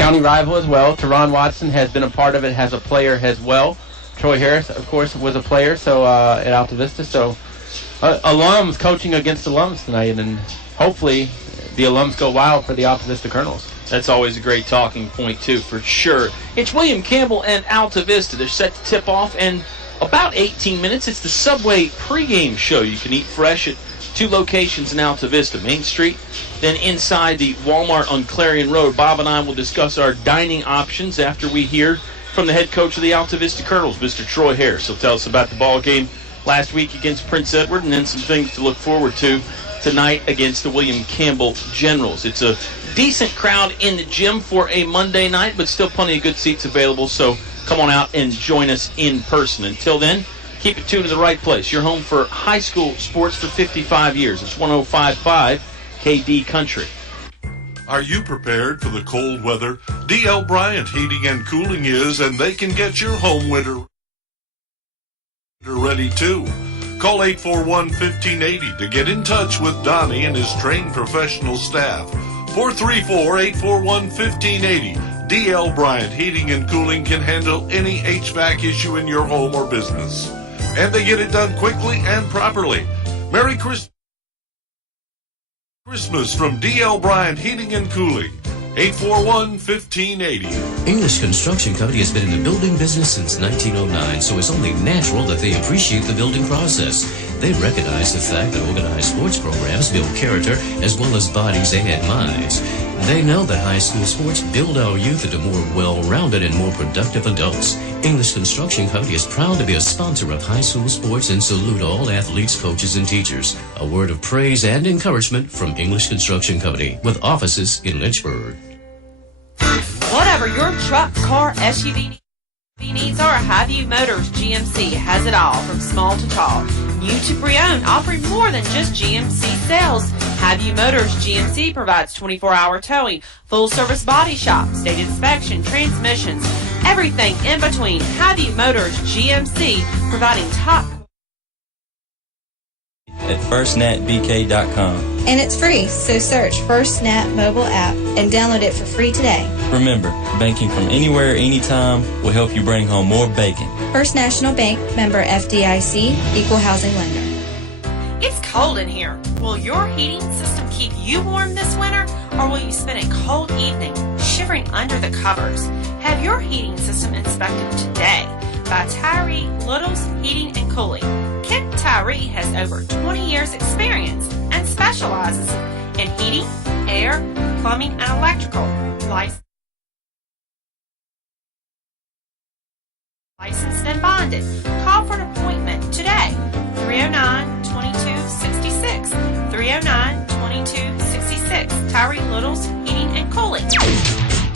county rival as well. Teron Watson has been a part of it, has a player as well. Troy Harris, of course, was a player at Altavista. So alums coaching against alums tonight, and hopefully the alums go wild for the Altavista Colonels. That's always a great talking point, too, for sure. It's William Campbell and Altavista. They're set to tip off in about 18 minutes. It's the Subway pregame show. You can eat fresh at 2 locations in Altavista, Main Street, then inside the Walmart on Clarion Road. Bob and I will discuss our dining options after we hear from the head coach of the Altavista Colonels, Mr. Troy Harris. He'll tell us about the ball game last week against Prince Edward, and then some things to look forward to tonight against the William Campbell Generals. It's a decent crowd in the gym for a Monday night, but still plenty of good seats available, so come on out and join us in person. Until then, keep it tuned to the right place. Your home for high school sports for 55 years. It's 105.5 KD Country. Are you prepared for the cold weather? D.L. Bryant Heating and Cooling is, and they can get your home winter ready too. Call 841-1580 to get in touch with Donnie and his trained professional staff. 434-841-1580. D.L. Bryant Heating and Cooling can handle any HVAC issue in your home or business. And they get it done quickly and properly. Merry Christmas from D.L. Bryant Heating and Cooling. 841-1580. English Construction Company has been in the building business since 1909, so it's only natural that they appreciate the building process. They recognize the fact that organized sports programs build character as well as bodies and minds. They know that high school sports build our youth into more well-rounded and more productive adults. English Construction Company is proud to be a sponsor of high school sports and salute all athletes, coaches, and teachers. A word of praise and encouragement from English Construction Company with offices in Lynchburg. Whatever your truck, car, SUV needs are, Highview Motors GMC has it all, from small to tall. New to pre-owned, offering more than just GMC sales. Highview Motors GMC provides 24-hour towing, full-service body shop, state inspection, transmissions, everything in between. Highview Motors GMC, providing top at firstnatbk.com. And it's free, so search FirstNat mobile app and download it for free today. Remember, banking from anywhere, anytime will help you bring home more bacon. First National Bank, member FDIC, equal housing lender. It's cold in here. Will your heating system keep you warm this winter, or will you spend a cold evening shivering under the covers? Have your heating system inspected today by Tyree Little's Heating and Cooling. Kent Tyree has over 20 years experience and specializes in heating, air, plumbing, and electrical. Licensed and bonded. Call for an appointment today. 309-2266. 309-2266. Tyree Little's Heating and Cooling.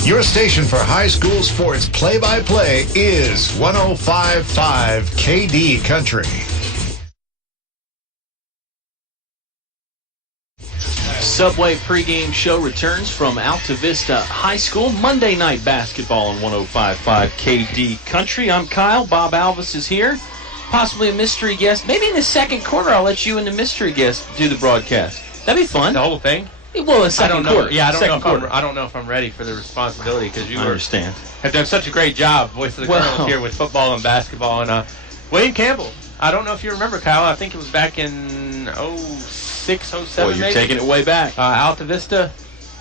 Your station for high school sports play-by-play is 105.5 KD Country. Subway pregame show returns from Altavista High School. Monday night basketball on 105.5 KD Country. I'm Kyle. Bob Alvis is here. Possibly a mystery guest. Maybe in the second quarter I'll let you and the mystery guest do the broadcast. That'd be fun. The whole thing? Well, the second quarter. Yeah, I don't know if I'm ready for the responsibility, because you understand. Have done such a great job, voice of the Colonels, here with football and basketball. And William Campbell, I don't know if you remember, Kyle. I think it was back in 06, 07, Well, you're maybe. taking it way back. Altavista,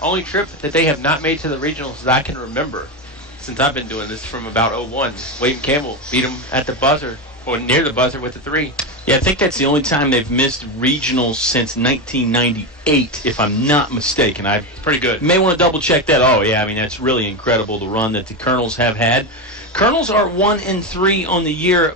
only trip that they have not made to the regionals that I can remember since I've been doing this, from about 01. William Campbell beat them at the buzzer, or near the buzzer, with the 3. Yeah, I think that's the only time they've missed regionals since 1998, if I'm not mistaken. Pretty good. May want to double-check that. Oh, yeah, I mean, that's really incredible, the run that the Colonels have had. Colonels are 1-3 on the year.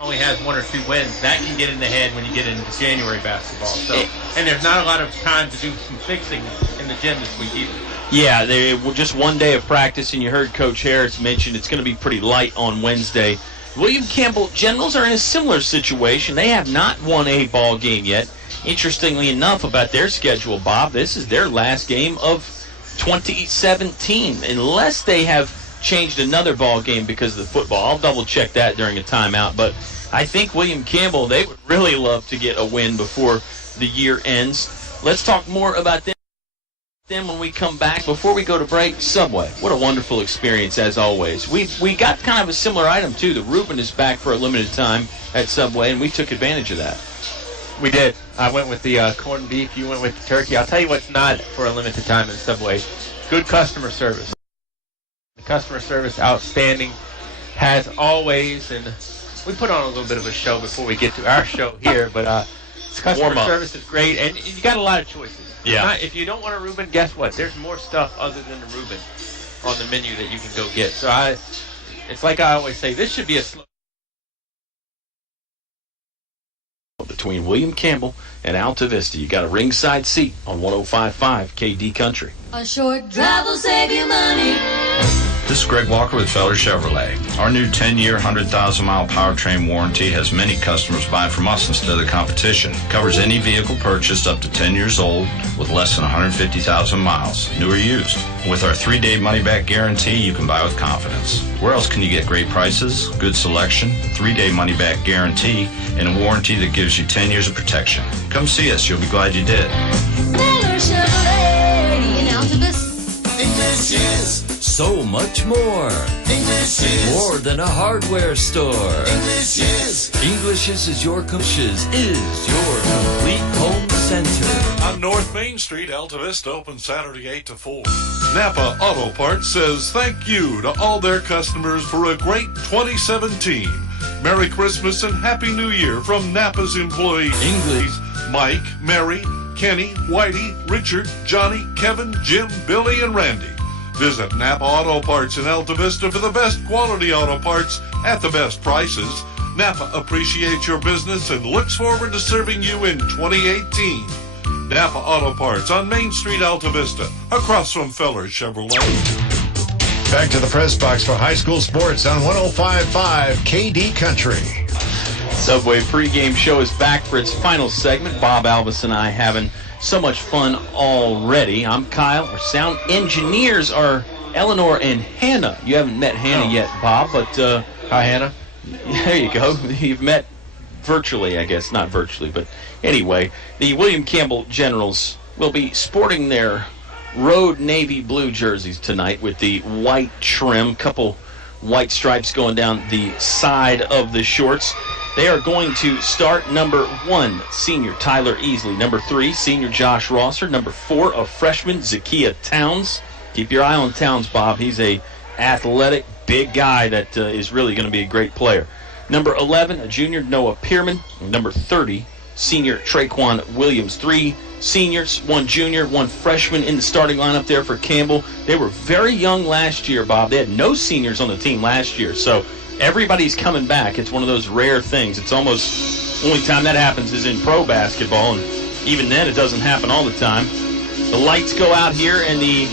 Only has 1 or 2 wins. That can get in the head when you get into January basketball. So, and there's not a lot of time to do some fixing in the gym this week either. Yeah, they were just one day of practice, and you heard Coach Harris mention it's going to be pretty light on Wednesday. William Campbell Generals are in a similar situation. They have not won a ball game yet. Interestingly enough about their schedule, Bob, this is their last game of 2017, unless they have changed another ball game because of the football. I'll double-check that during a timeout, but I think William Campbell, they would really love to get a win before the year ends. Let's talk more about them when we come back. Before we go to break, Subway. What a wonderful experience, as always. We got kind of a similar item, too. The Reuben is back for a limited time at Subway, and we took advantage of that. We did. I went with the corned beef. You went with the turkey. I'll tell you what's not for a limited time at Subway. Good customer service. The customer service, outstanding, has always, and we put on a little bit of a show before we get to our show here, but customer service is great, and you got a lot of choices. Yeah. If you don't want a Reuben, guess what? There's more stuff other than the Reuben on the menu that you can go get. So it's like I always say, this should be a slow. Between William Campbell and Altavista, you got a ringside seat on 105.5 KD Country. A short drive will save you money. This is Greg Walker with Feller Chevrolet. Our new 10-year, 100,000-mile powertrain warranty has many customers buying from us instead of the competition. Covers any vehicle purchased up to 10 years old with less than 150,000 miles, new or used. With our 3-day money-back guarantee, you can buy with confidence. Where else can you get great prices, good selection, 3-day money-back guarantee, and a warranty that gives you 10 years of protection? Come see us. You'll be glad you did. Feller Chevrolet in Altavista. English is so much more. English is more than a hardware store. English is your complete home center. On North Main Street, Altavista open Saturday 8 to 4. Napa Auto Parts says thank you to all their customers for a great 2017. Merry Christmas and Happy New Year from Napa's employees. English. Mike, Mary, Kenny, Whitey, Richard, Johnny, Kevin, Jim, Billy, and Randy. Visit Napa Auto Parts in Altavista for the best quality auto parts at the best prices. Napa appreciates your business and looks forward to serving you in 2018. Napa Auto Parts on Main Street, Altavista, across from Feller Chevrolet. Back to the press box for high school sports on 105.5 KD Country. Subway pregame show is back for its final segment. Bob Alvis and I having so much fun already. I'm Kyle. Our sound engineers are Eleanor and Hannah. You haven't met Hannah yet, Bob, but hi, Hannah. There you go. You've met virtually, I guess. Not virtually, but anyway. The William Campbell Generals will be sporting their road navy blue jerseys tonight with the white trim, couple white stripes going down the side of the shorts. They are going to start number 1, senior Tyler Easley. Number 3, senior Josh Rosser. Number 4, a freshman, Zakiya Towns. Keep your eye on Towns, Bob. He's a athletic, big guy that is really going to be a great player. Number 11, a junior, Noah Pearman. Number 30, senior Traquan Williams. 3 seniors, 1 junior, 1 freshman in the starting lineup there for Campbell. They were very young last year, Bob. They had no seniors on the team last year, so everybody's coming back. It's one of those rare things. It's almost the only time that happens is in pro basketball, and even then it doesn't happen all the time. The lights go out here, and the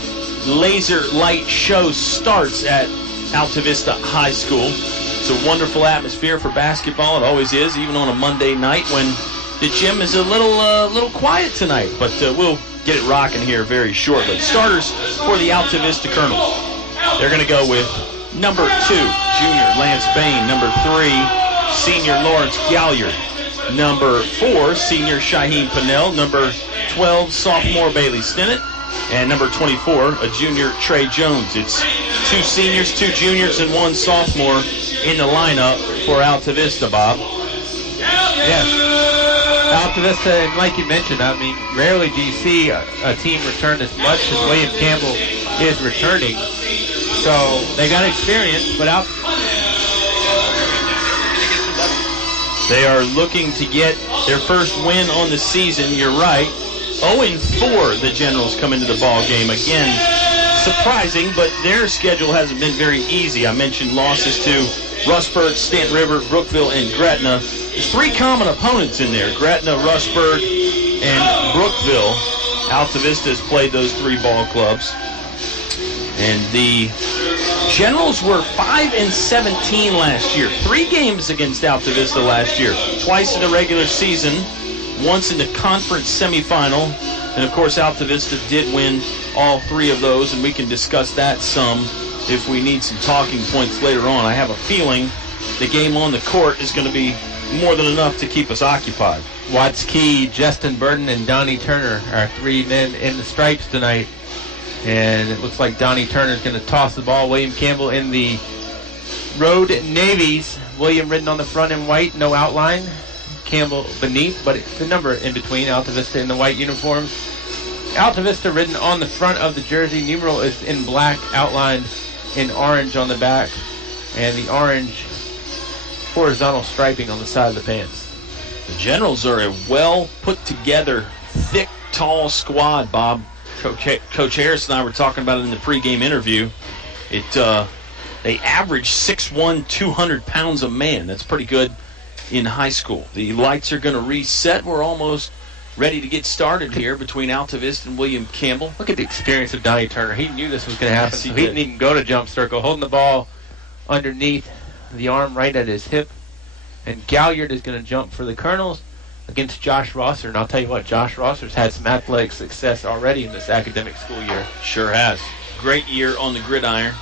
laser light show starts at Altavista High School. It's a wonderful atmosphere for basketball. It always is, even on a Monday night when the gym is a little quiet tonight. But we'll get it rocking here very shortly. Starters for the Altavista Colonels. They're going to go with number 2, junior Lance Bain. Number 3, senior Lawrence Galliard. Number 4, senior Shaheem Pinnell. Number 12, sophomore Bailey Stinnett. And number 24, a junior Trey Jones. It's 2 seniors, 2 juniors, and 1 sophomore in the lineup for Altavista, Bob. Yes. Altavista, and like you mentioned, I mean, rarely do you see a team return as much as William Campbell is returning. So they got experience, but they are looking to get their first win on the season. You're right. 0-4 the Generals come into the ball game. Again, surprising, but their schedule hasn't been very easy. I mentioned losses to Rustburg, Stanton River, Brookville, and Gretna. There's 3 common opponents in there: Gretna, Rustburg, and Brookville. Altavista has played those 3 ball clubs. And the Generals were 5-17 last year. 3 games against Altavista last year. Twice in the regular season, once in the conference semifinal. And, of course, Altavista did win all 3 of those, and we can discuss that some if we need some talking points later on. I have a feeling the game on the court is going to be more than enough to keep us occupied. Watts Key, Justin Burden, and Donnie Turner are 3 men in the stripes tonight. And it looks like Donnie Turner's going to toss the ball. William Campbell in the Road Navies. William written on the front in white, no outline. Campbell beneath, but it's the number in between. Altavista in the white uniforms. Altavista written on the front of the jersey. Numeral is in black, outlined in orange on the back. And the orange horizontal striping on the side of the pants. The Generals are a well put together, thick, tall squad, Bob. Coach Harris and I were talking about it in the pregame interview. They average 6'1", 200 pounds a man. That's pretty good in high school. The lights are going to reset. We're almost ready to get started here between Altavista and William Campbell. Look at the experience of Donnie Turner. He knew this was going to happen. Yes, He didn't even go to jump circle, holding the ball underneath the arm right at his hip. And Galliard is going to jump for the Colonels against Josh Rosser. And I'll tell you what, Josh Rosser's had some athletic success already in this academic school year. Sure has. Great year on the gridiron.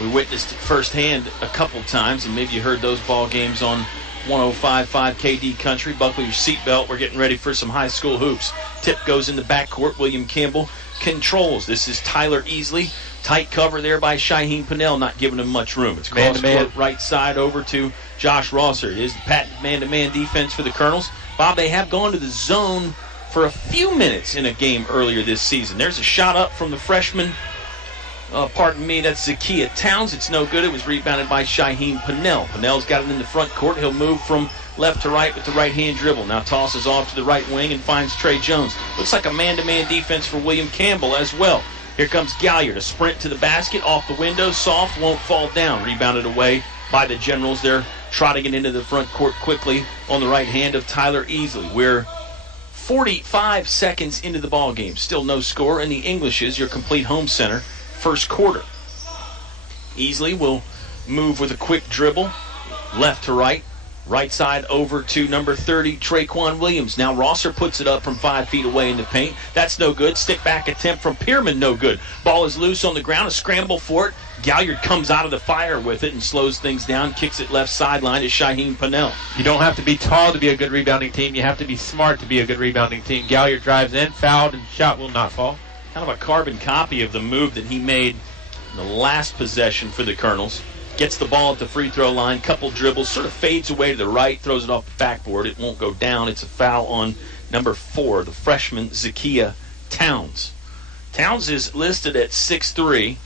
We witnessed it firsthand a couple times, and maybe you heard those ball games on 105.5 KD Country. Buckle your seatbelt. We're getting ready for some high school hoops. Tip goes in the backcourt. William Campbell controls. This is Tyler Easley. Tight cover there by Shaheen Pinnell, not giving him much room. It's cross-court right side over to Josh Rosser. It is the patent man-to-man defense for the Colonels. Bob, they have gone to the zone for a few minutes in a game earlier this season. There's a shot up from the freshman. Pardon me, that's Zakiya Towns. It's no good. It was rebounded by Shaheen Pinnell. Pinnell's got it in the front court. He'll move from left to right with the right-hand dribble. Now tosses off to the right wing and finds Trey Jones. Looks like a man-to-man defense for William Campbell as well. Here comes Galliard. A sprint to the basket, off the window. Soft, won't fall down. Rebounded away by the Generals. They're trotting it into the front court quickly on the right hand of Tyler Easley. We're 45 seconds into the ball game. Still no score, and the English is your complete home center. First quarter. Easley will move with a quick dribble, left to right, right side over to number 30, Traquan Williams. Now Rosser puts it up from 5 feet away in the paint. That's no good. Stick back attempt from Pierman, no good. Ball is loose on the ground, a scramble for it. Galliard comes out of the fire with it and slows things down, kicks it left sideline to Shaheen Pinnell. You don't have to be tall to be a good rebounding team. You have to be smart to be a good rebounding team. Galliard drives in, fouled, and shot will not fall. Kind of a carbon copy of the move that he made in the last possession for the Colonels. Gets the ball at the free throw line, couple dribbles, sort of fades away to the right, throws it off the backboard. It won't go down. It's a foul on number 4, the freshman Zakiya Towns. Towns is listed at 6'3".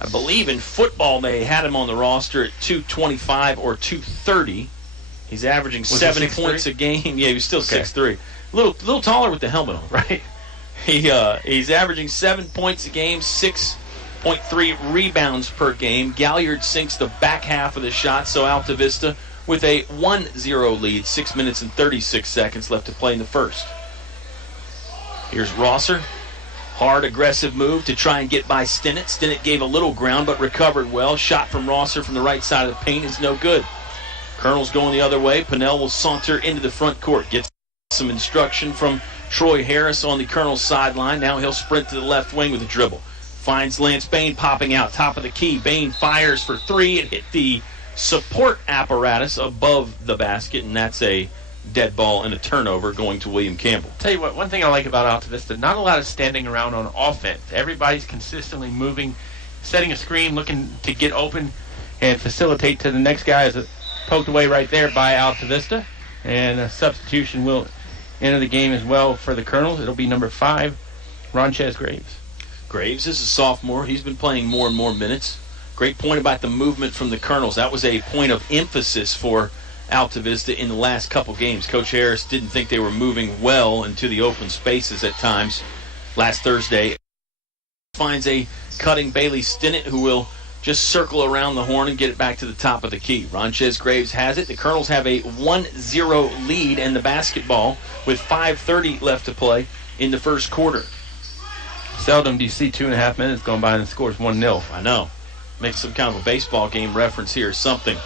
I believe in football they had him on the roster at 225 or 230. He's averaging 7 points a game. Yeah, he was still 6'3". Little taller with the helmet on. Right. He's averaging 7 points a game, 6.3 rebounds per game. Galliard sinks the back half of the shot, so Altavista with a 1-0 lead. 6 minutes and 36 seconds left to play in the first. Here's Rosser. Hard, aggressive move to try and get by Stinnett. Stinnett gave a little ground but recovered well. Shot from Rosser from the right side of the paint is no good. Colonel's going the other way. Pinnell will saunter into the front court. Gets some instruction from Troy Harris on the Colonel's sideline. Now he'll sprint to the left wing with a dribble. Finds Lance Bain popping out, top of the key. Bain fires for 3. It hit the support apparatus above the basket, and that's a dead ball and a turnover going to William Campbell. Tell you what, one thing I like about Altavista, not a lot of standing around on offense. Everybody's consistently moving, setting a screen, looking to get open and facilitate to the next guy. Is poked away right there by Altavista, and a substitution will enter the game as well for the Colonels. It'll be number 5, Ronchez Graves. Graves is a sophomore. He's been playing more and more minutes. Great point about the movement from the Colonels. That was a point of emphasis for Altavista in the last couple games. Coach Harris didn't think they were moving well into the open spaces at times. Last Thursday, finds a cutting Bailey Stinnett, who will just circle around the horn and get it back to the top of the key. Ronchez Graves has it. The Colonels have a 1-0 lead in the basketball with 5:30 left to play in the first quarter. Seldom do you see 2.5 minutes going by and the score's 1-0. I know. Makes some kind of a baseball game reference here or something.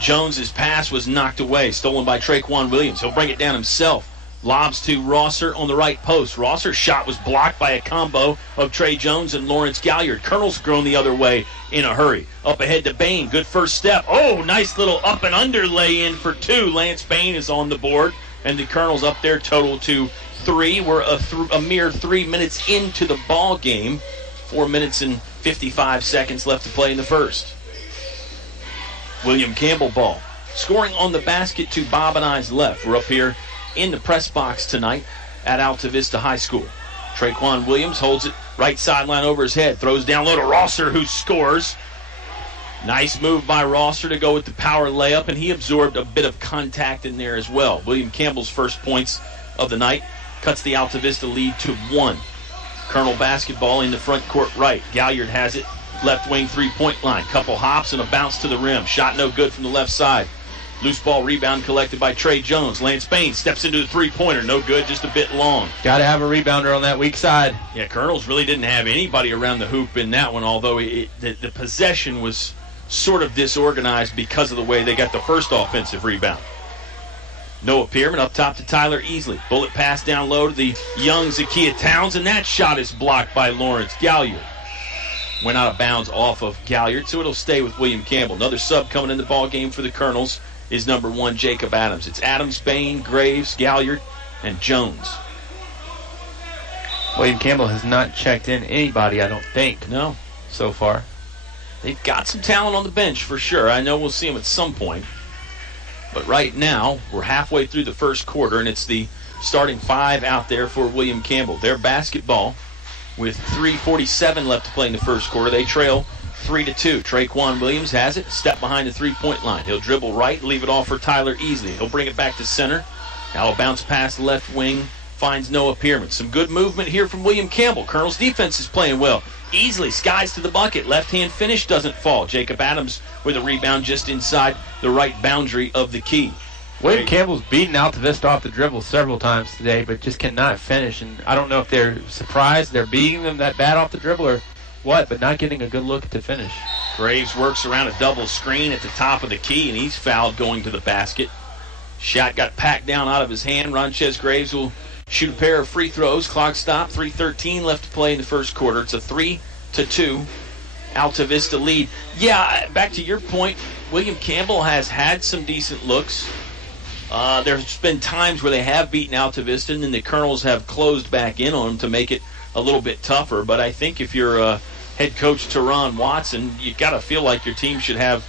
Jones's pass was knocked away, stolen by Traquan Williams. He'll bring it down himself. Lobs to Rosser on the right post. Rosser's shot was blocked by a combo of Trey Jones and Lawrence Galliard. Colonel's grown the other way in a hurry. Up ahead to Bain. Good first step. Oh, nice little up and under lay-in for 2. Lance Bain is on the board, and the Colonel's up there total to 3. We're a mere 3 minutes into the ball game. 4 minutes and 55 seconds left to play in the first. William Campbell ball. Scoring on the basket to Bob and I's left. We're up here in the press box tonight at Altavista High School. Traquan Williams holds it right sideline over his head. Throws down low to Rosser, who scores. Nice move by Rosser to go with the power layup, and he absorbed a bit of contact in there as well. William Campbell's first points of the night cuts the Altavista lead to 1. Colonel basketball in the front court right. Galliard has it. Left wing three-point line. Couple hops and a bounce to the rim. Shot no good from the left side. Loose ball rebound collected by Trey Jones. Lance Bain steps into the three-pointer. No good, just a bit long. Got to have a rebounder on that weak side. Yeah, Colonels really didn't have anybody around the hoop in that one, although the possession was sort of disorganized because of the way they got the first offensive rebound. Noah Pearman up top to Tyler Easley. Bullet pass down low to the young Zakiya Towns, and that shot is blocked by Lawrence Galliard. Went out of bounds off of Galliard, so it'll stay with William Campbell. Another sub coming in the ball game for the Colonels is number 1, Jacob Adams. It's Adams, Bain, Graves, Galliard, and Jones. William Campbell has not checked in anybody, I don't think. No. So far. They've got some talent on the bench for sure. I know we'll see them at some point. But right now, we're halfway through the first quarter, and it's the starting 5 out there for William Campbell. Their basketball with 3:47 left to play in the first quarter. They trail 3-2. Traquan Williams has it. Step behind the three-point line. He'll dribble right, leave it off for Tyler Easley. He'll bring it back to center. Now a bounce pass left wing. Finds Noah Pearman. Some good movement here from William Campbell. Colonel's defense is playing well. Easley skies to the bucket. Left-hand finish doesn't fall. Jacob Adams with a rebound just inside the right boundary of the key. William Campbell's beaten Altavista off the dribble several times today, but just cannot finish. And I don't know if they're surprised they're beating them that bad off the dribble or what, but not getting a good look to finish. Graves works around a double screen at the top of the key, and he's fouled going to the basket. Shot got packed down out of his hand. Ronchez Graves will shoot a pair of free throws. Clock stop. 3:13 left to play in the first quarter. It's a 3-2 Altavista lead. Yeah, back to your point, William Campbell has had some decent looks. There's been times where they have beaten Altavista, and then the Colonels have closed back in on them to make it a little bit tougher. But I think if you're head coach Teron Watson, you got to feel like your team should have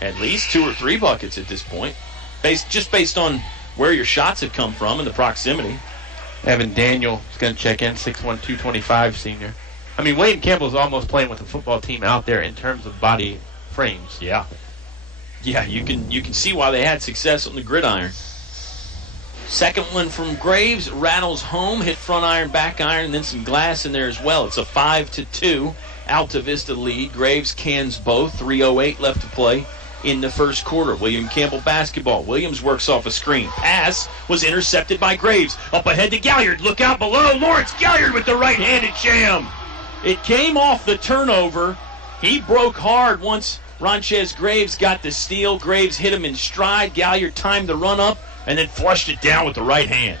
at least 2 or 3 buckets at this point, based on where your shots have come from and the proximity. Evan Daniel is going to check in, 6'1", 225 senior. I mean, William Campbell's almost playing with a football team out there in terms of body frames. Yeah. Yeah, you can see why they had success on the gridiron. Second one from Graves, rattles home, hit front iron, back iron, and then some glass in there as well. It's a 5-2 Altavista lead. Graves cans both. 3:08 left to play in the first quarter. William Campbell basketball. Williams works off a screen. Pass was intercepted by Graves. Up ahead to Galliard. Look out below. Lawrence Galliard with the right-handed jam. It came off the turnover. He broke hard once Ronchez Graves got the steal. Graves hit him in stride. Galliard timed the run-up and then flushed it down with the right hand.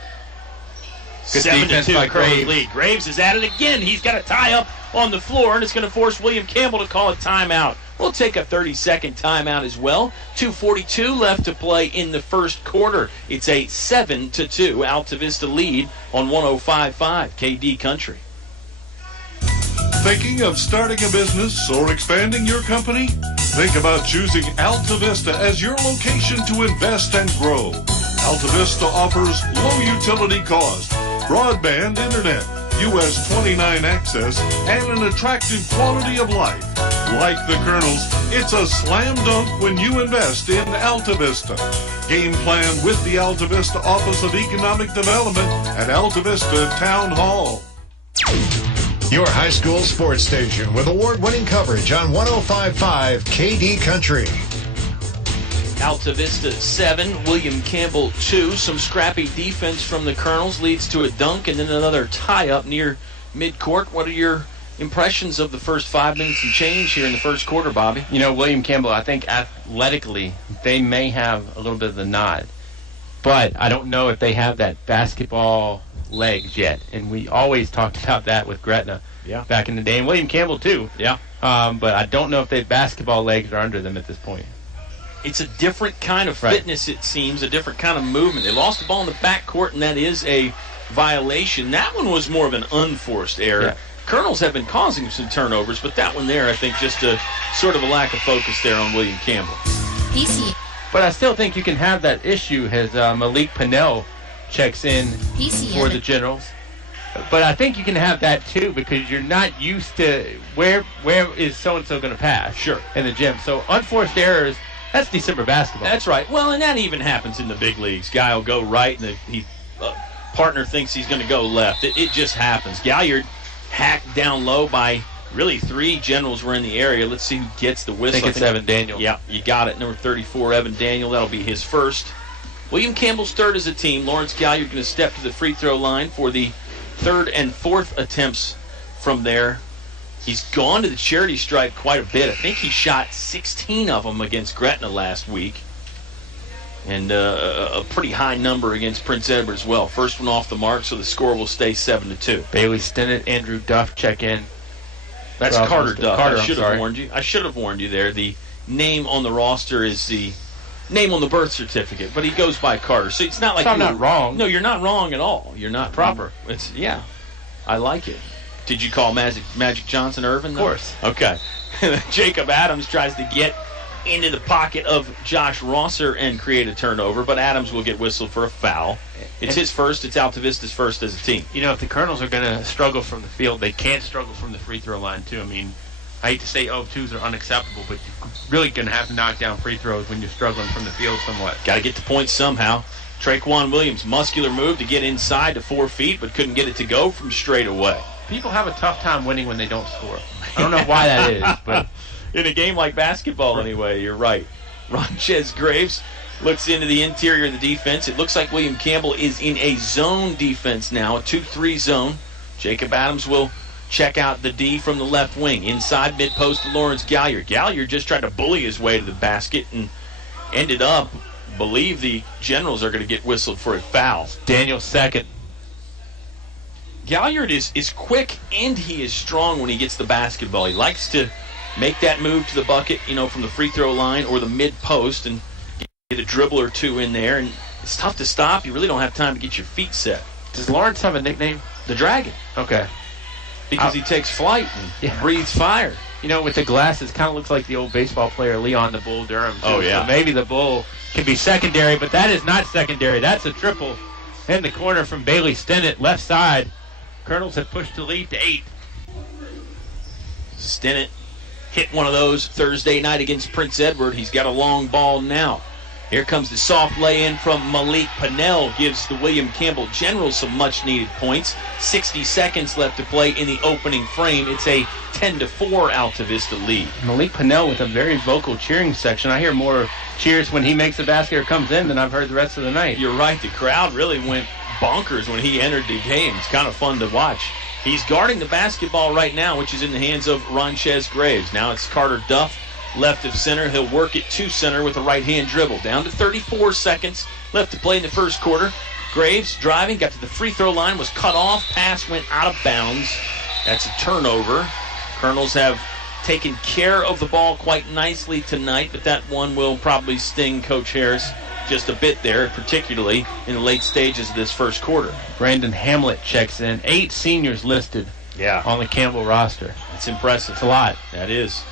Good defense by Graves. Lead. Graves is at it again. He's got a tie-up on the floor, and it's going to force William Campbell to call a timeout. We'll take a 30-second timeout as well. 2:42 left to play in the first quarter. It's a 7-2 Altavista lead on 105.5 KD Country. Thinking of starting a business or expanding your company? Think about choosing Altavista as your location to invest and grow. Altavista offers low utility cost, broadband internet, US 29 access, and an attractive quality of life. Like the Colonels, it's a slam dunk when you invest in Altavista. Game plan with the Altavista Office of Economic Development at Altavista Town Hall. Your high school sports station with award-winning coverage on 105.5 KD Country. Altavista 7, William Campbell 2. Some scrappy defense from the Colonels leads to a dunk and then another tie-up near midcourt. What are your impressions of the first 5 minutes and change here in the first quarter, Bobby? You know, William Campbell, I think athletically, they may have a little bit of the nod. but I don't know if they have that basketball legs yet. And we always talked about that with Gretna back in the day, and William Campbell too. Yeah. But I don't know if their basketball legs are under them at this point. It's a different kind of fitness, it seems, a different kind of movement. They lost the ball in the backcourt, and that is a violation. That one was more of an unforced error. Yeah. Colonels have been causing some turnovers, but that one there, I think, just a sort of a lack of focus there on William Campbell. PC. But I still think you can have that issue as Malik Pinnell checks in for the Generals. But I think you can have that too because you're not used to where is so-and-so going to pass in the gym. So unforced errors, that's December basketball. That's right. Well, and that even happens in the big leagues. Guy will go right, and the partner thinks he's going to go left. It just happens. Galliard hacked down low by really 3 Generals were in the area. Let's see who gets the whistle. I think it's Evan Daniel. Yeah, you got it. Number 34, Evan Daniel. That'll be his first. William Campbell's third as a team. Lawrence Galliard going to step to the free throw line for the third and fourth attempts from there. He's gone to the charity stripe quite a bit. I think he shot 16 of them against Gretna last week. And a pretty high number against Prince Edward as well. First one off the mark, so the score will stay 7-2. Bailey Stinnett, Andrew Duff check in. That's Carter Duff. I should have warned you there. The name on the roster is the name on the birth certificate, but he goes by Carter. So it's not like I'm not wrong. No, you're not wrong at all. You're not proper. It's I like it. Did you call Magic Johnson Irvin? Of course. Okay. Jacob Adams tries to get into the pocket of Josh Rosser and create a turnover, but Adams will get whistled for a foul. It's his first. It's Altavista's first as a team. You know, if the Colonels are going to struggle from the field, they can't struggle from the free throw line, too. I mean, I hate to say 0-2s are unacceptable, but you're really going to have to knock down free throws when you're struggling from the field somewhat. Got to get the points somehow. Traquan Williams, muscular move to get inside to 4 feet, but couldn't get it to go from straight away. People have a tough time winning when they don't score. I don't know why that is, but in a game like basketball, anyway, you're right. Ronchez Graves looks into the interior of the defense. It looks like William Campbell is in a zone defense now, a 2-3 zone. Jacob Adams will check out the D from the left wing. Inside mid-post to Lawrence Galliard. Galliard just tried to bully his way to the basket and ended up, believe the Generals are going to get whistled for a foul. Daniel second. Galliard is quick and he is strong when he gets the basketball. He likes to make that move to the bucket, from the free throw line or the mid-post and get a dribble or two in there. And it's tough to stop. You really don't have time to get your feet set. Does Lawrence have a nickname? The Dragon. Okay. Because he takes flight and breathes fire. With the glasses, kind of looks like the old baseball player Leon the Bull Durham. Too. Oh, yeah. So maybe the Bull can be secondary, but that is not secondary. That's a triple in the corner from Bailey Stinnett, left side. Colonels have pushed the lead to 8. Stinnett hit one of those Thursday night against Prince Edward. He's got a long ball now. Here comes the soft lay-in from Malik Pinnell. Gives the William Campbell Generals some much-needed points. 60 seconds left to play in the opening frame. It's a 10-4 Altavista lead. Malik Pinnell with a very vocal cheering section. I hear more cheers when he makes a basket or comes in than I've heard the rest of the night. You're right. The crowd really went bonkers when he entered the game. It's kind of fun to watch. He's guarding the basketball right now, which is in the hands of Ronchez Graves. Now it's Carter Duff, left of center. He'll work it to center with a right-hand dribble. Down to 34 seconds left to play in the first quarter. Graves driving, got to the free throw line, was cut off. Pass went out of bounds. That's a turnover. Colonels have taken care of the ball quite nicely tonight, but that one will probably sting Coach Harris just a bit there, particularly in the late stages of this first quarter. Brandon Hamlet checks in. 8 seniors listed on the Campbell roster. It's impressive. It's a lot. That is.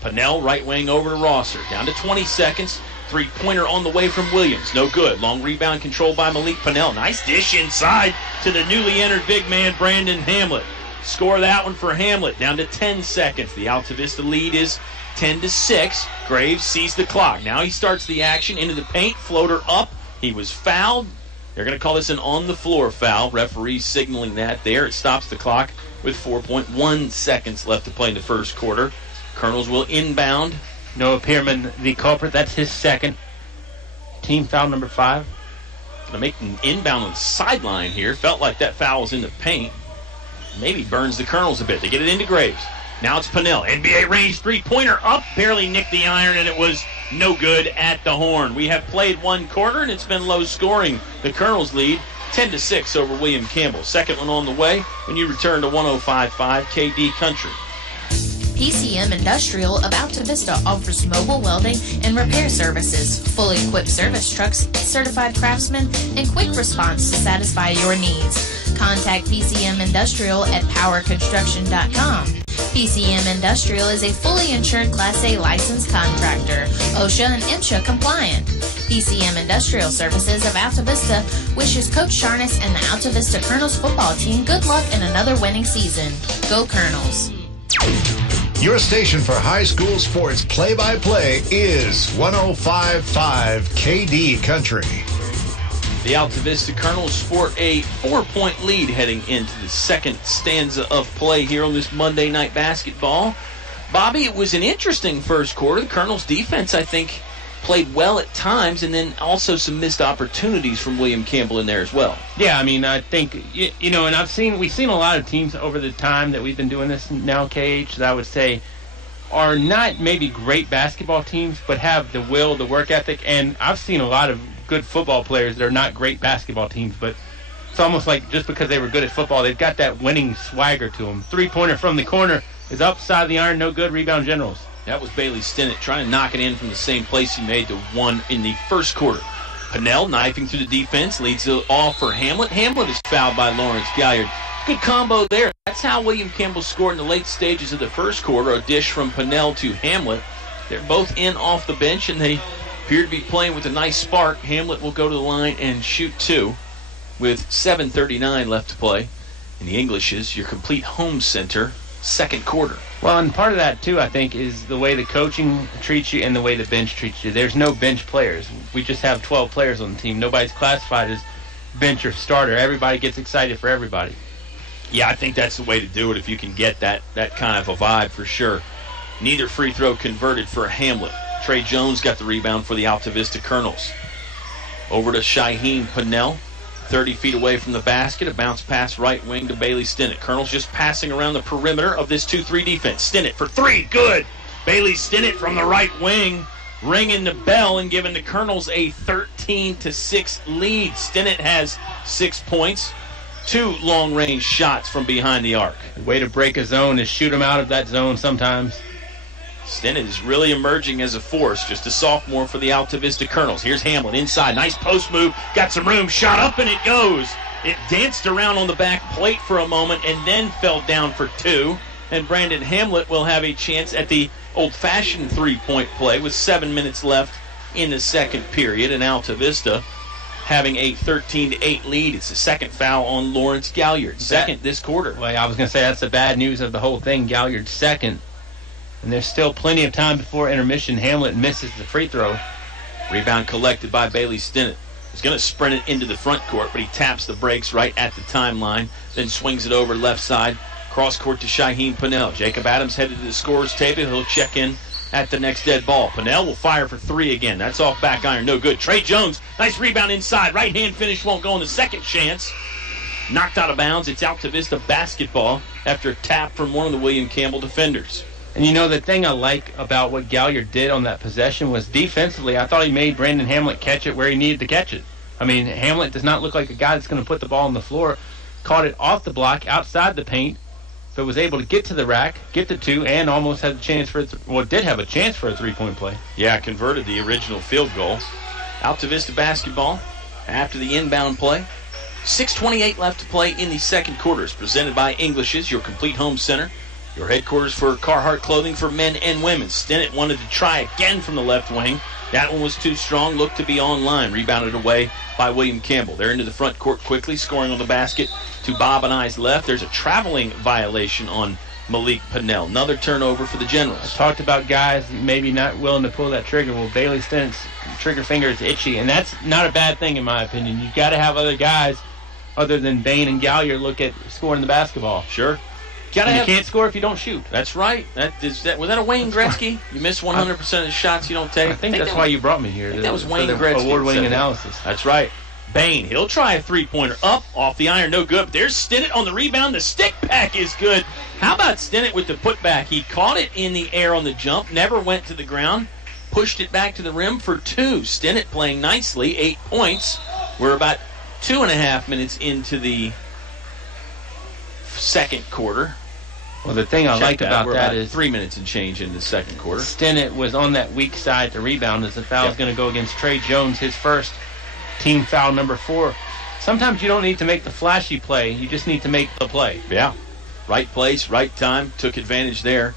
Pinnell, right wing over to Rosser. Down to 20 seconds. Three-pointer on the way from Williams. No good. Long rebound controlled by Malik Pinnell. Nice dish inside to the newly entered big man, Brandon Hamlet. Score that one for Hamlet. Down to 10 seconds. The Altavista lead is 10-6. Graves sees the clock. Now he starts the action into the paint. Floater up. He was fouled. They're going to call this an on-the-floor foul. Referee signaling that there. It stops the clock with 4.1 seconds left to play in the first quarter. Colonels will inbound. Noah Pearman, the culprit. That's his second. Team foul number 5. Going to make an inbound on the sideline here. Felt like that foul was in the paint. Maybe burns the Colonels a bit. They get it into Graves. Now it's Pennell. NBA range three-pointer up. Barely nicked the iron, and it was no good at the horn. We have played one quarter, and it's been low scoring. The Colonels lead 10-6 over William Campbell. Second one on the way when you return to 105.5 KD Country. PCM Industrial of Altavista offers mobile welding and repair services, fully equipped service trucks, certified craftsmen, and quick response to satisfy your needs. Contact PCM Industrial at powerconstruction.com. PCM Industrial is a fully insured Class A licensed contractor, OSHA and MSHA compliant. PCM Industrial Services of Altavista wishes Coach Sharness and the Altavista Colonels football team good luck in another winning season. Go Colonels! Your station for high school sports play-by-play is 105.5 KD Country. The Altavista Colonels sport a 4-point lead heading into the second stanza of play here on this Monday night basketball. Bobby, it was an interesting first quarter. The Colonels defense, I think, played well at times, and then also some missed opportunities from William Campbell in there as well. Yeah, I mean, I think, and we've seen a lot of teams over the time that we've been doing this now, KH, that I would say are not maybe great basketball teams, but have the will, the work ethic, and I've seen a lot of good football players that are not great basketball teams, but it's almost like just because they were good at football, they've got that winning swagger to them. Three-pointer from the corner is upside the iron, no good, rebound generals. That was Bailey Stinnett trying to knock it in from the same place he made the one in the first quarter. Pennell knifing through the defense, leads it off for Hamlet. Hamlet is fouled by Lawrence Galliard. Good combo there. That's how William Campbell scored in the late stages of the first quarter. A dish from Pennell to Hamlet. They're both in off the bench, and they appear to be playing with a nice spark. Hamlet will go to the line and shoot two with 7:39 left to play. In the Englishes, your complete home center, second quarter. Well, and part of that, too, I think, is the way the coaching treats you and the way the bench treats you. There's no bench players. We just have 12 players on the team. Nobody's classified as bench or starter. Everybody gets excited for everybody. Yeah, I think that's the way to do it if you can get that kind of a vibe for sure. Neither free throw converted for Hamlet. Trey Jones got the rebound for the Altavista Colonels. Over to Shaheen Pennell. 30 feet away from the basket, a bounce pass right wing to Bailey Stinnett. Colonels just passing around the perimeter of this 2-3 defense. Stinnett for three, good! Bailey Stinnett from the right wing, ringing the bell and giving the Colonels a 13-6 lead. Stinnett has 6 points, 2 long-range shots from behind the arc. The way to break a zone is shoot them out of that zone sometimes. Stinnett is really emerging as a force, just a sophomore for the Altavista Colonels. Here's Hamlet inside. Nice post move. Got some room. Shot up and it goes. It danced around on the back plate for a moment and then fell down for 2. And Brandon Hamlet will have a chance at the old-fashioned three-point play with 7 minutes left in the second period. And Altavista having a 13-8 lead. It's the second foul on Lawrence Galliard. Second this quarter. Well, I was going to say that's the bad news of the whole thing. Galliard's second. And there's still plenty of time before intermission. Hamlet misses the free throw. Rebound collected by Bailey Stinnett. He's going to sprint it into the front court, but he taps the brakes right at the timeline, then swings it over left side, cross court to Shaheen Pennell. Jacob Adams headed to the scorer's table. He'll check in at the next dead ball. Pennell will fire for 3 again. That's off back iron. No good. Trey Jones, nice rebound inside. Right hand finish won't go on the second chance. Knocked out of bounds. It's Altavista basketball after a tap from one of the William Campbell defenders. And you know, the thing I like about what Galliard did on that possession was defensively, I thought he made Brandon Hamlet catch it where he needed to catch it. I mean, Hamlet does not look like a guy that's going to put the ball on the floor. Caught it off the block, outside the paint, but was able to get to the rack, get the 2, and almost had a chance for did have a chance for a three-point play. Yeah, converted the original field goal. Altavista basketball after the inbound play. 6:28 left to play in the second quarter. It's presented by Englishes, your complete home center. Your headquarters for Carhartt clothing for men and women. Stinnett wanted to try again from the left wing. That one was too strong, looked to be online. Rebounded away by William Campbell. They're into the front court quickly, scoring on the basket to Bob and I's left. There's a traveling violation on Malik Pennell. Another turnover for the Generals. I talked about guys maybe not willing to pull that trigger. Well, Bailey Stinnett's trigger finger is itchy, and that's not a bad thing in my opinion. You've got to have other guys other than Bain and Galliard look at scoring the basketball. Sure. You can't score if you don't shoot. That's right. Was that a Wayne Gretzky? You miss 100% of the shots you don't take. I think that's why you brought me here. That was Wayne Gretzky. Award-winning analysis. That's right. Bain, he'll try a three-pointer up off the iron, no good. But there's Stinnett on the rebound. The stick back is good. How about Stinnett with the putback? He caught it in the air on the jump, never went to the ground, pushed it back to the rim for 2. Stinnett playing nicely, 8 points. We're about 2.5 minutes into the second quarter. Well, the thing I like about that is 3 minutes and change in the second quarter. Stinnett was on that weak side to rebound as the foul is going to go against Trey Jones, his first team foul number 4. Sometimes you don't need to make the flashy play. You just need to make the play. Yeah. Right place, right time. Took advantage there.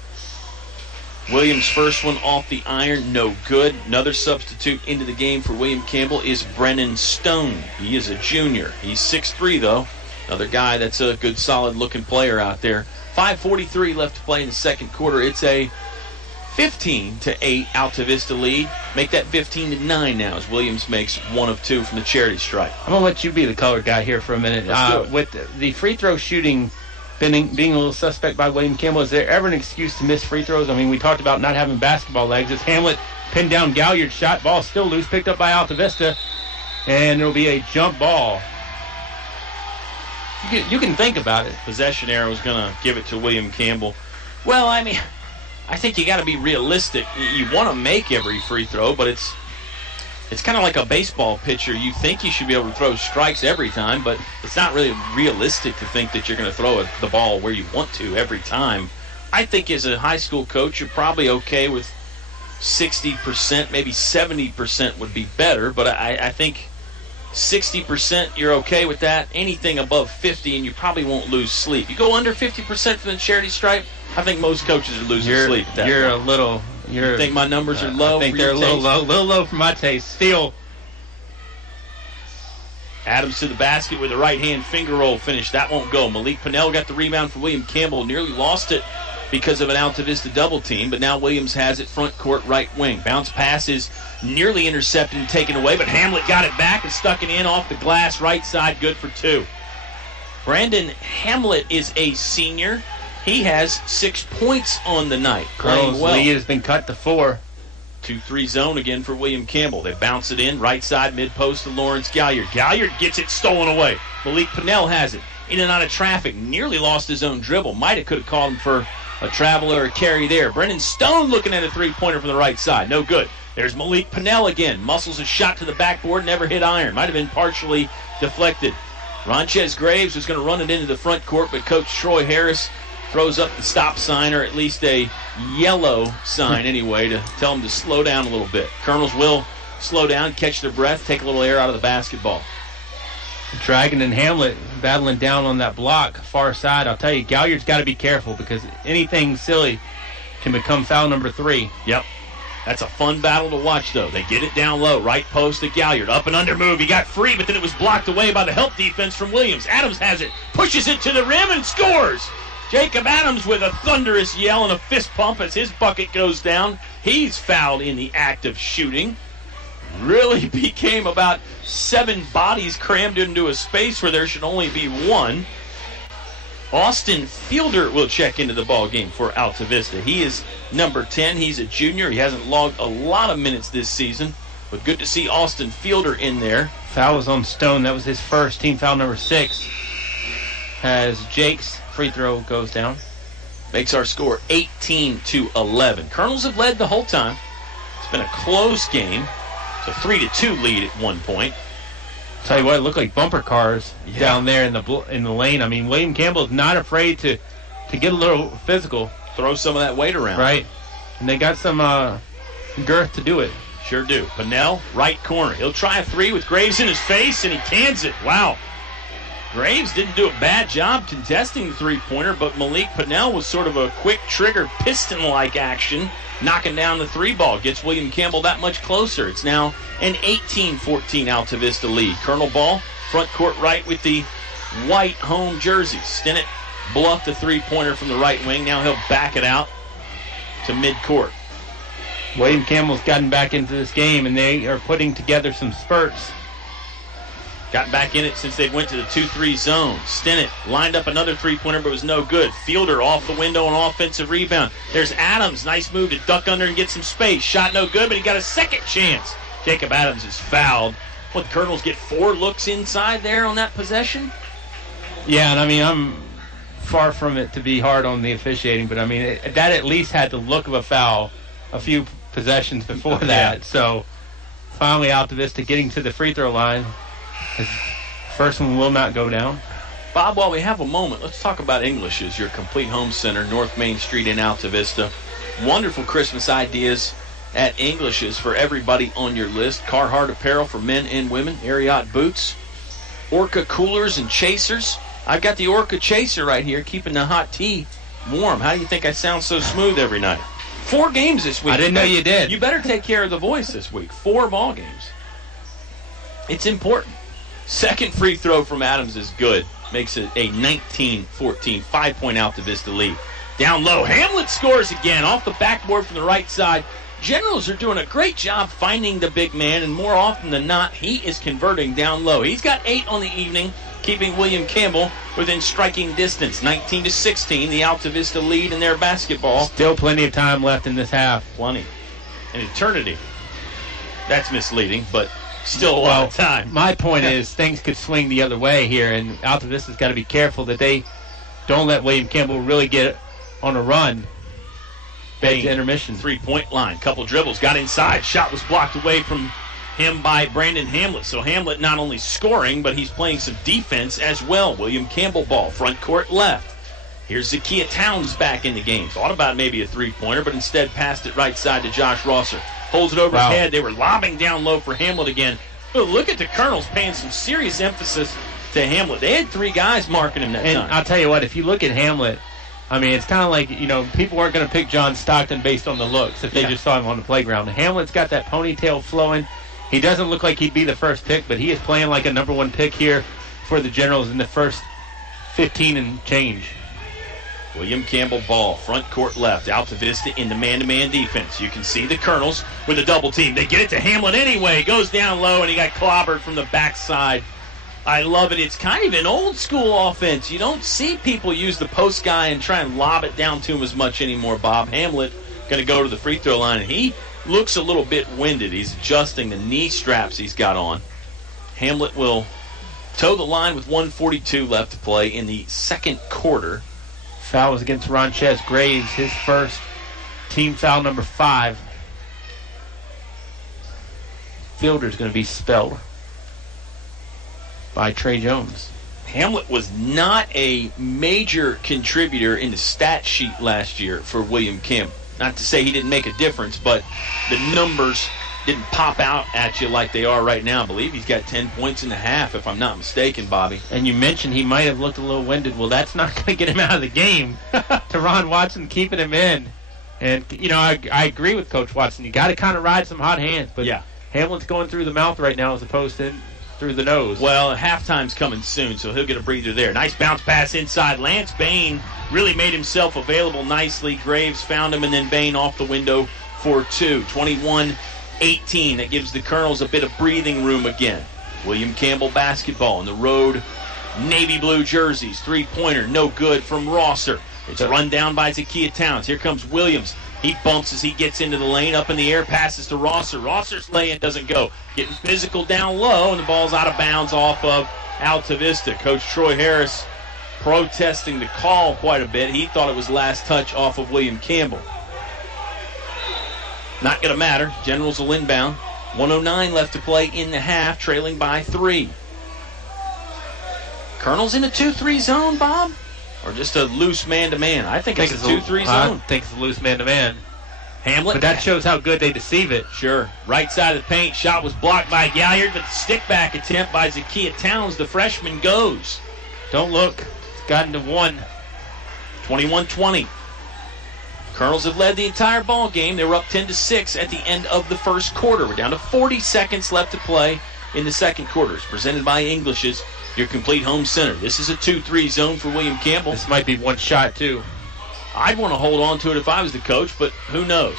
Williams' first one off the iron, no good. Another substitute into the game for William Campbell is Brennan Stone. He is a junior. He's 6'3", though. Another guy that's a good, solid-looking player out there. 5:43 left to play in the second quarter. It's a 15-8 Altavista lead. Make that 15-9 now as Williams makes 1 of 2 from the charity stripe. I'm going to let you be the color guy here for a minute. With the free throw shooting being a little suspect by William Campbell, is there ever an excuse to miss free throws? I mean, we talked about not having basketball legs. As Hamlet pinned down Galliard's shot, ball still loose, picked up by Altavista, and it'll be a jump ball. You can think about it. Possession arrow is going to give it to William Campbell. Well, I mean, I think you got to be realistic. You want to make every free throw, but it's kind of like a baseball pitcher. You think you should be able to throw strikes every time, but it's not really realistic to think that you're going to throw the ball where you want to every time. I think as a high school coach, you're probably okay with 60%, maybe 70% would be better, but I think 60% you're okay with that. Anything above 50 and you probably won't lose sleep. You go under 50% from the charity stripe, I think most coaches are losing sleep at that point. You think my numbers are low? I think they're a little low for my taste. Still. Adams to the basket with a right-hand finger roll finish. That won't go. Malik Pinnell got the rebound for William Campbell. Nearly lost it because of an Altavista double team, but now Williams has it front court right wing. Bounce pass is nearly intercepted and taken away, but Hamlet got it back and stuck it in off the glass right side, good for 2. Brandon Hamlet is a senior. He has 6 points on the night. Colonel's well. lead has been cut to 4. 2-3 zone again for William Campbell. They bounce it in, right side, mid-post to Lawrence Galliard. Galliard gets it stolen away. Malik Pinnell has it. In and out of traffic. Nearly lost his own dribble. Might have could have called him for a travel or a carry there. Brennan Stone looking at a three-pointer from the right side. No good. There's Malik Pinnell again. Muscles a shot to the backboard. Never hit iron. Might have been partially deflected. Ronchez Graves was going to run it into the front court, but Coach Troy Harris throws up the stop sign, or at least a yellow sign anyway, to tell them to slow down a little bit. Colonels will slow down, catch their breath, take a little air out of the basketball. Dragon and Hamlet battling down on that block, far side. I'll tell you, Galliard's got to be careful because anything silly can become foul number 3. Yep. That's a fun battle to watch, though. They get it down low. Right post to Galliard. Up and under move. He got free, but then it was blocked away by the help defense from Williams. Adams has it. Pushes it to the rim and scores. Jacob Adams with a thunderous yell and a fist pump as his bucket goes down. He's fouled in the act of shooting. Really became about 7 bodies crammed into a space where there should only be 1. Austin Fielder will check into the ball game for Altavista. He is number 10. He's a junior. He hasn't logged a lot of minutes this season, but good to see Austin Fielder in there. Foul was on Stone. That was his first, team foul number 6. As Jake's free throw goes down. Makes our score 18-11. Colonels have led the whole time. It's been a close game. It's a 3-2 lead at one point. Tell you what, it looked like bumper cars down there in the lane. I mean, William Campbell is not afraid to get a little physical. Throw some of that weight around. Right. And they got some girth to do it. Sure do. Pinnell, right corner. He'll try a 3 with Graves in his face, and he cans it. Wow. Graves didn't do a bad job contesting the three-pointer, but Malik Pinnell was sort of a quick trigger piston-like action, knocking down the 3-ball. Gets William Campbell that much closer. It's now an 18-14 Altavista lead. Colonel ball, front court right with the white home jerseys. Stinnett bluffed the three-pointer from the right wing. Now he'll back it out to mid-court. William Campbell's gotten back into this game, and they are putting together some spurts. Got back in it since they went to the 2-3 zone. Stinnett lined up another three-pointer, but was no good. Fielder off the window, an offensive rebound. There's Adams. Nice move to duck under and get some space. Shot no good, but he got a second chance. Jacob Adams is fouled What, the Colonels get 4 looks inside there on that possession? Yeah, and I mean, I'm far from it to be hard on the officiating, but I mean, that at least had the look of a foul a few possessions before that. So finally Altavista getting to the free throw line. His first one will not go down. Bob, while we have a moment, let's talk about English's, your complete home center, North Main Street in Altavista. Wonderful Christmas ideas at English's for everybody on your list. Carhartt apparel for men and women, Ariat boots, Orca coolers and chasers. I've got the Orca chaser right here, keeping the hot tea warm. How do you think I sound so smooth every night? 4 games this week. I didn't know you did. You better take care of the voice this week. 4 ball games. It's important. Second free throw from Adams is good. Makes it a 19-14, 5-point Altavista lead. Down low, Hamlet scores again off the backboard from the right side. Generals are doing a great job finding the big man, and more often than not, he is converting down low. He's got 8 on the evening, keeping William Campbell within striking distance. 19-16, the Altavista lead in their basketball. Still plenty of time left in this half. Plenty. An eternity. That's misleading, but still a lot of time. My point is things could swing the other way here, and Altavista's got to be careful that they don't let William Campbell really get on a run. Back to intermission. 3-point line. Couple dribbles. Got inside. Shot was blocked away from him by Brandon Hamlet. So Hamlet not only scoring, but he's playing some defense as well. William Campbell ball. Front court left. Here's Zakiya Towns back in the game. Thought about maybe a 3-pointer, but instead passed it right side to Josh Rosser. Holds it over his head. They were lobbing down low for Hamlet again. But look at the Colonels paying some serious emphasis to Hamlet. They had 3 guys marking him that time. And I'll tell you what, if you look at Hamlet, I mean, it's kind of like, people weren't going to pick John Stockton based on the looks if they just saw him on the playground. Hamlet's got that ponytail flowing. He doesn't look like he'd be the first pick, but he is playing like a number 1 pick here for the Generals in the first 15 and change. William Campbell ball, front court left. Altavista in the man-to-man defense. You can see the Colonels with a double team. They get it to Hamlet anyway. Goes down low, and he got clobbered from the backside. I love it. It's kind of an old-school offense. You don't see people use the post guy and try and lob it down to him as much anymore, Bob. Hamlet going to go to the free throw line, and he looks a little bit winded. He's adjusting the knee straps he's got on. Hamlet will toe the line with 1:42 left to play in the second quarter. Foul was against Ronchez Graves, his first, team foul number 5. Fielder's going to be spelled by Trey Jones. Hamlet was not a major contributor in the stat sheet last year for William Campbell. Not to say he didn't make a difference, but the numbers didn't pop out at you like they are right now. I believe he's got 10 points in the half, if I'm not mistaken, Bobby. And you mentioned he might have looked a little winded. Well, that's not going to get him out of the game. Teron Watson keeping him in. And, I agree with Coach Watson. You got to kind of ride some hot hands. But yeah, Hamlet's going through the mouth right now as opposed to through the nose. Well, halftime's coming soon, so he'll get a breather there. Nice bounce pass inside. Lance Bain really made himself available nicely. Graves found him, and then Bain off the window for 2. 21-18. That gives the Colonels a bit of breathing room again. William Campbell basketball in the road. Navy blue jerseys. 3-pointer, no good from Rosser. It's run down by Zakiya Towns. Here comes Williams. He bumps as he gets into the lane. Up in the air, passes to Rosser. Rosser's lay-in doesn't go. Getting physical down low, and the ball's out of bounds off of Altavista. Coach Troy Harris protesting the call quite a bit. He thought it was last touch off of William Campbell. Not going to matter. Generals will inbound. 1:09 left to play in the half, trailing by 3. Colonels in a 2-3 zone, Bob? Or just a loose man-to-man? I think it's a 2-3 zone. I think it's a loose man-to-man. Hamlet. But that shows how good they deceive it. Sure. Right side of the paint. Shot was blocked by Galliard, but the stick-back attempt by Zakiya Towns, the freshman, goes. Don't look. It's gotten to 1. 21-20. Colonels have led the entire ball game. They were up 10-6 at the end of the first quarter. We're down to 40 seconds left to play in the second quarter. It's presented by English's, your complete home center. This is a 2-3 zone for William Campbell. This might be one shot, too. I'd want to hold on to it if I was the coach, but who knows?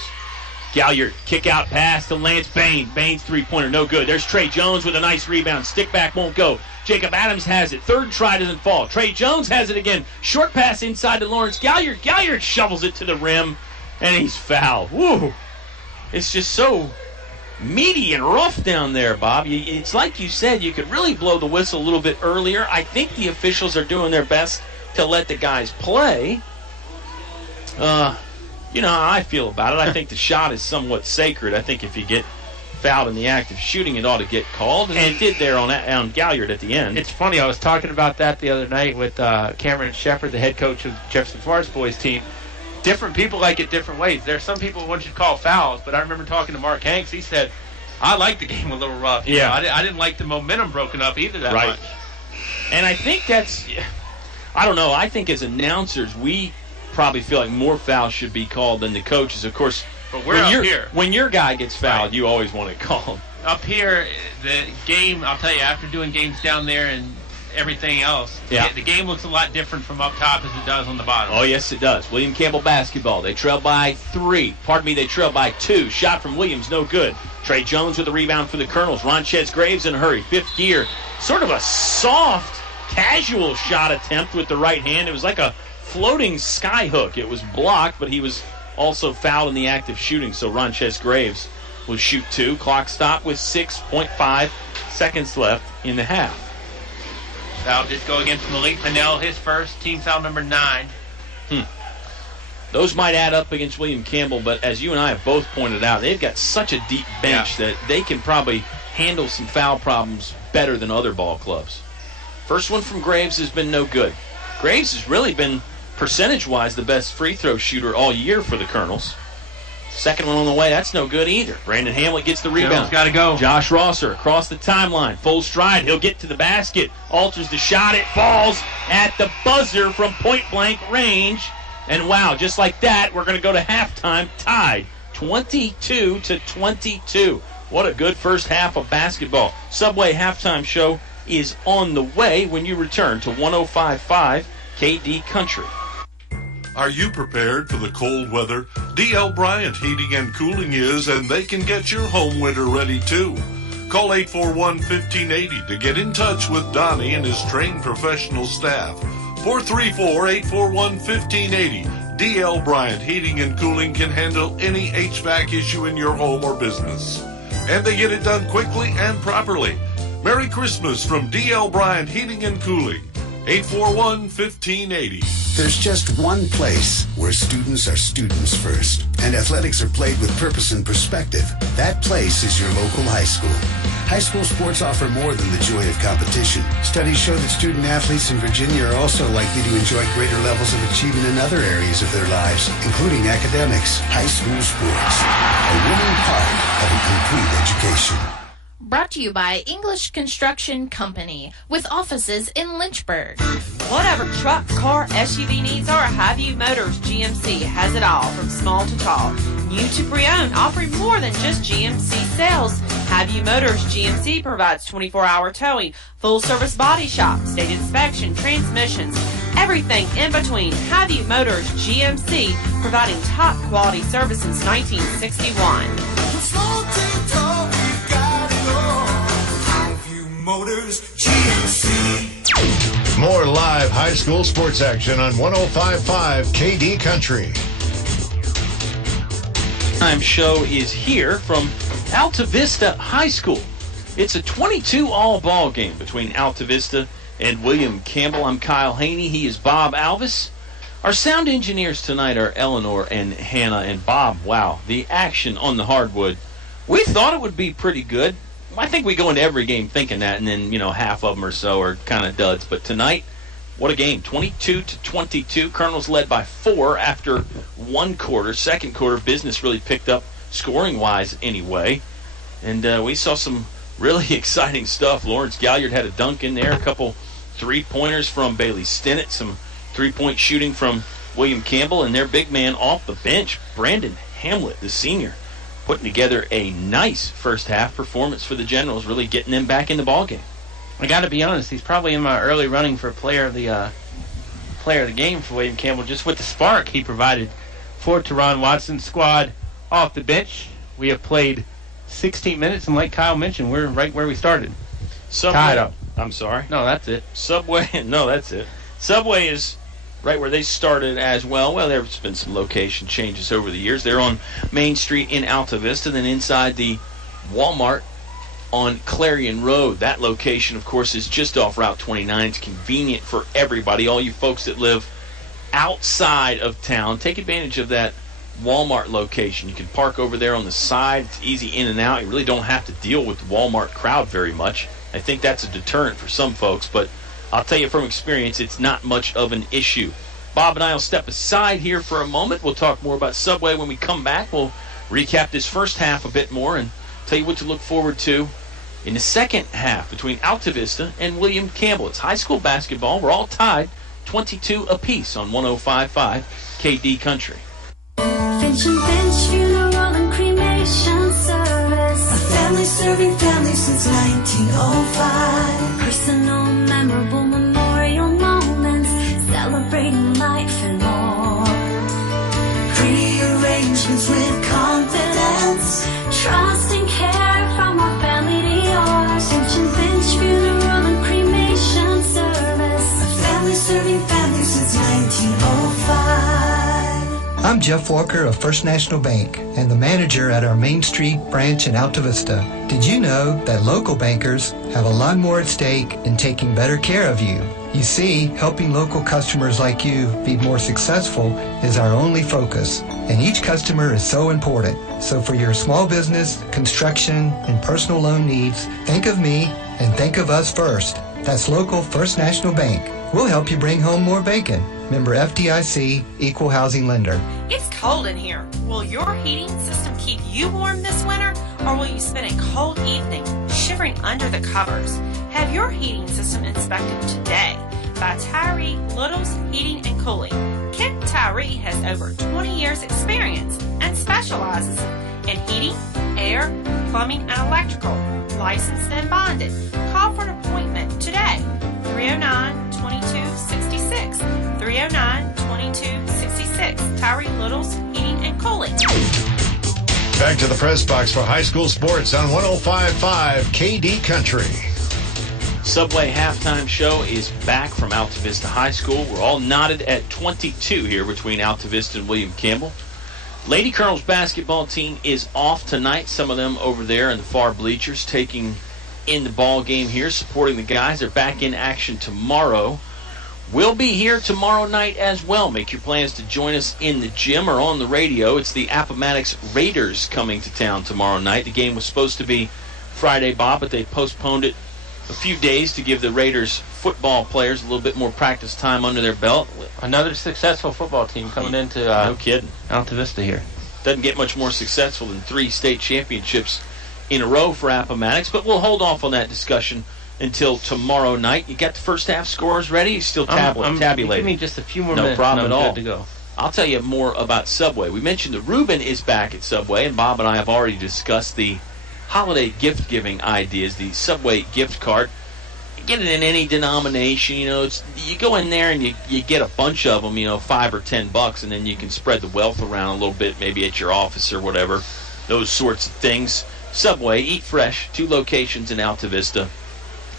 Galliard, kick out pass to Lance Bain. Bain's 3-pointer, no good. There's Trey Jones with a nice rebound. Stick back won't go. Jacob Adams has it. Third try doesn't fall. Trey Jones has it again. Short pass inside to Lawrence Galliard. Galliard shovels it to the rim, and he's fouled. Woo! It's just so meaty and rough down there, Bob. It's like you said, you could really blow the whistle a little bit earlier. I think the officials are doing their best to let the guys play. You know how I feel about it. I think the shot is somewhat sacred. I think if you get fouled in the act of shooting, it ought to get called, and it did there on Galliard at the end. It's funny, I was talking about that the other night with Cameron Shepard, the head coach of Jefferson Forest boys team. Different people like it different ways. There are some people who want you to call fouls, but I remember talking to Mark Hanks. He said, I like the game a little rough. You know, I didn't like the momentum broken up either that much. And I think that's, I don't know, I think as announcers, we probably feel like more fouls should be called than the coaches. Of course, but we're up here. When your guy gets fouled, you always want it called. Up here, the game, I'll tell you, after doing games down there and everything else, the game looks a lot different from up top as it does on the bottom. Oh, yes, it does. William Campbell basketball. They trail by 3. They trail by 2. Shot from Williams, no good. Trey Jones with the rebound for the Colonels. Ronchez Graves in a hurry. 5th gear. Sort of a soft, casual shot attempt with the right hand. It was like a floating sky hook. It was blocked, but he was also fouled in the act of shooting. So Ronchez Graves will shoot 2. Clock stop with 6.5 seconds left in the half. That'll just go against Malik Pinnell, his first, team foul number 9. Those might add up against William Campbell, but as you and I have both pointed out, they've got such a deep bench that they can probably handle some foul problems better than other ball clubs. First one from Graves has been no good. Graves has really been, percentage-wise, the best free throw shooter all year for the Colonels. Second one on the way, that's no good either. Brandon Hamlet gets the rebound. Got to go. Josh Rosser across the timeline. Full stride. He'll get to the basket. Alters the shot. It falls at the buzzer from point-blank range. And wow, just like that, we're going to go to halftime tied. 22-22. What a good first half of basketball. Subway halftime show is on the way when you return to 105.5 KD Country. Are you prepared for the cold weather? D.L. Bryant Heating and Cooling is, and they can get your home winter ready too. Call 841-1580 to get in touch with Donnie and his trained professional staff. 434-841-1580. D.L. Bryant Heating and Cooling can handle any HVAC issue in your home or business. And they get it done quickly and properly. Merry Christmas from D.L. Bryant Heating and Cooling. 841-1580. There's just one place where students are students first, and athletics are played with purpose and perspective. That place is your local high school. High school sports offer more than the joy of competition. Studies show that student athletes in Virginia are also likely to enjoy greater levels of achievement in other areas of their lives, including academics. High school sports, a winning part of a complete education. Brought to you by English Construction Company, with offices in Lynchburg. Whatever truck, car, SUV needs are, Highview Motors GMC has it all, from small to tall. New to pre-owned, offering more than just GMC sales. Highview Motors GMC provides 24-hour towing, full-service body shop, state inspection, transmissions, everything in between. Highview Motors GMC, providing top-quality service since 1961. Motors GMC. More live high school sports action on 105.5 KD Country. Time show is here from Altavista High School. It's a 22-all ball game between Altavista and William Campbell. I'm Kyle Haney. He is Bob Alvis. Our sound engineers tonight are Eleanor and Hannah. And Bob, wow, the action on the hardwood. We thought it would be pretty good. I think we go into every game thinking that, and then, half of them or so are kind of duds. But tonight, what a game. 22-22. Colonels led by 4 after one quarter. Second quarter, business really picked up scoring-wise anyway. And we saw some really exciting stuff. Lawrence Galliard had a dunk in there, a couple three-pointers from Bailey Stinnett, some three-point shooting from William Campbell, and their big man off the bench, Brandon Hamlet, the senior, putting together a nice first half performance for the Generals, really getting them back in the ballgame. I got to be honest, he's probably in my early running for player of the game for William Campbell, just with the spark he provided for Teron Watson's squad off the bench. We have played 16 minutes, and like Kyle mentioned, we're right where we started. Tied up. I'm sorry. No, that's it. Subway is right where they started as well. Well, there's been some location changes over the years. They're on Main Street in Altavista, then inside the Walmart on Clarion Road. That location, of course, is just off Route 29. It's convenient for everybody. All you folks that live outside of town, take advantage of that Walmart location. You can park over there on the side. It's easy in and out. You really don't have to deal with the Walmart crowd very much. I think that's a deterrent for some folks, but I'll tell you from experience, it's not much of an issue. Bob and I will step aside here for a moment. We'll talk more about Subway when we come back. We'll recap this first half a bit more and tell you what to look forward to in the second half between Altavista and William Campbell. It's high school basketball. We're all tied 22 apiece on 105.5 KD Country. Finch and Finch Funeral and Cremation Service. A family serving families since 1905. Personal, memorable memorial moments, celebrating life and more. Pre-arrangements with confidence, trust and care from our family to yours. Finch and Finch Funeral and Cremation Service. A family serving families since 1905. I'm Jeff Walker of First National Bank and the manager at our Main Street branch in Altavista. Did you know that local bankers have a lot more at stake in taking better care of you? You see, helping local customers like you be more successful is our only focus, and each customer is so important. So for your small business, construction, and personal loan needs, think of me and think of us first. That's local First National Bank. We'll help you bring home more bacon. Member FDIC, Equal Housing Lender. It's cold in here. Will your heating system keep you warm this winter, or will you spend a cold evening shivering under the covers? Have your heating system inspected today by Tyree Little's Heating and Cooling. Kent Tyree has over 20 years experience and specializes in heating, air, plumbing, and electrical. Licensed and bonded. Call for an appointment today. 309-2266. 309-2266. Tyree Little's Heating and Cooling. Back to the press box for high school sports on 105.5 KD Country. Subway halftime show is back from Altavista High School. We're all knotted at 22 here between Altavista and William Campbell. Lady Colonels basketball team is off tonight. Some of them over there in the far bleachers taking in the ball game here, supporting the guys. They're back in action tomorrow. We'll be here tomorrow night as well. Make your plans to join us in the gym or on the radio. It's the Appomattox Raiders coming to town tomorrow night. The game was supposed to be Friday, Bob, but they postponed it a few days to give the Raiders football players a little bit more practice time under their belt. Another successful football team coming into no kidding. Altavista here. Doesn't get much more successful than 3 state championships in a row for Appomattox, but we'll hold off on that discussion until tomorrow night. You got the first half scores ready? You still tabulating? Give me just a few more minutes. No problem at all. Good to go. I'll tell you more about Subway. We mentioned that Reuben is back at Subway, and Bob and I have already discussed the holiday gift-giving ideas, the Subway gift card. Get it in any denomination, you go in there and you get a bunch of them, $5 or $10, and then you can spread the wealth around a little bit, maybe at your office or whatever, those sorts of things. Subway, eat fresh, 2 locations in Altavista,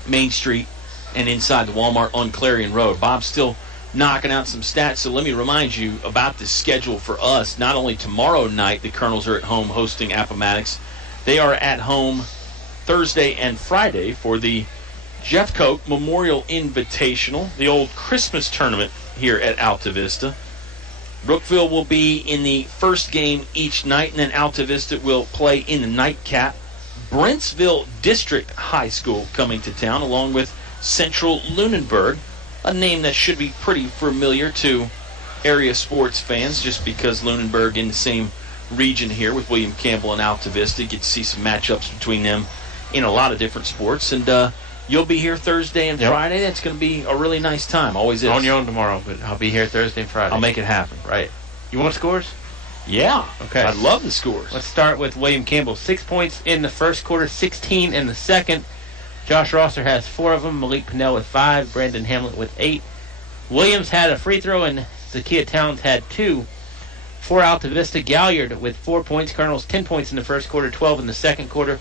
Main Street, and inside the Walmart on Clarion Road. Bob's still knocking out some stats, so let me remind you about the schedule for us. Not only tomorrow night, the Colonels are at home hosting Appomattox. They are at home Thursday and Friday for the Jeff Coke Memorial Invitational, the old Christmas tournament here at Altavista. Brookville will be in the first game each night, and then Altavista will play in the nightcap. Brentsville District High School coming to town, along with Central Lunenburg, a name that should be pretty familiar to area sports fans, just because Lunenburg in the same region here with William Campbell and Altavista. You get to see some matchups between them in a lot of different sports, and you'll be here Thursday and Friday. That's going to be a really nice time. Always is. On your own tomorrow, but I'll be here Thursday and Friday. I'll make it happen. Right. You want scores? Yeah. Okay. I love the scores. Let's start with William Campbell. 6 points in the first quarter, 16 in the second. Josh Rosser has 4 of them. Malik Pinnell with 5. Brandon Hamlet with 8. Williams had a free throw, and Zakiya Towns had 2. For Altavista, Galliard with 4 points. Colonels 10 points in the first quarter, 12 in the second quarter.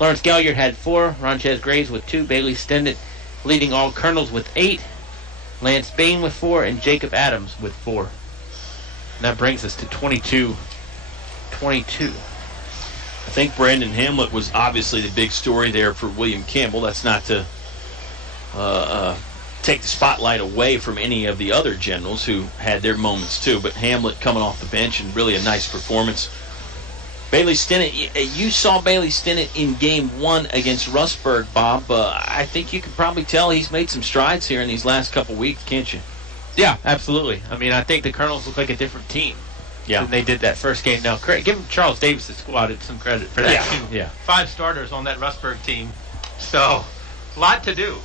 Lawrence Galliard had 4. Ronchez Graves with 2. Bailey Stendit leading all Colonels with 8. Lance Bain with 4. And Jacob Adams with 4. And that brings us to 22. I think Brandon Hamlet was obviously the big story there for William Campbell. That's not to take the spotlight away from any of the other generals who had their moments too, but Hamlet coming off the bench and really a nice performance. Bailey Stinnett, you saw Bailey Stinnett in Game 1 against Rustburg, Bob. I think you can probably tell he's made some strides here in these last couple weeks, can't you? Yeah, absolutely. I mean, I think the Colonels look like a different team than they did that first game. Now, give Charles Davis' squad some credit for that, too. Yeah. 5 starters on that Rustburg team, so a lot to do.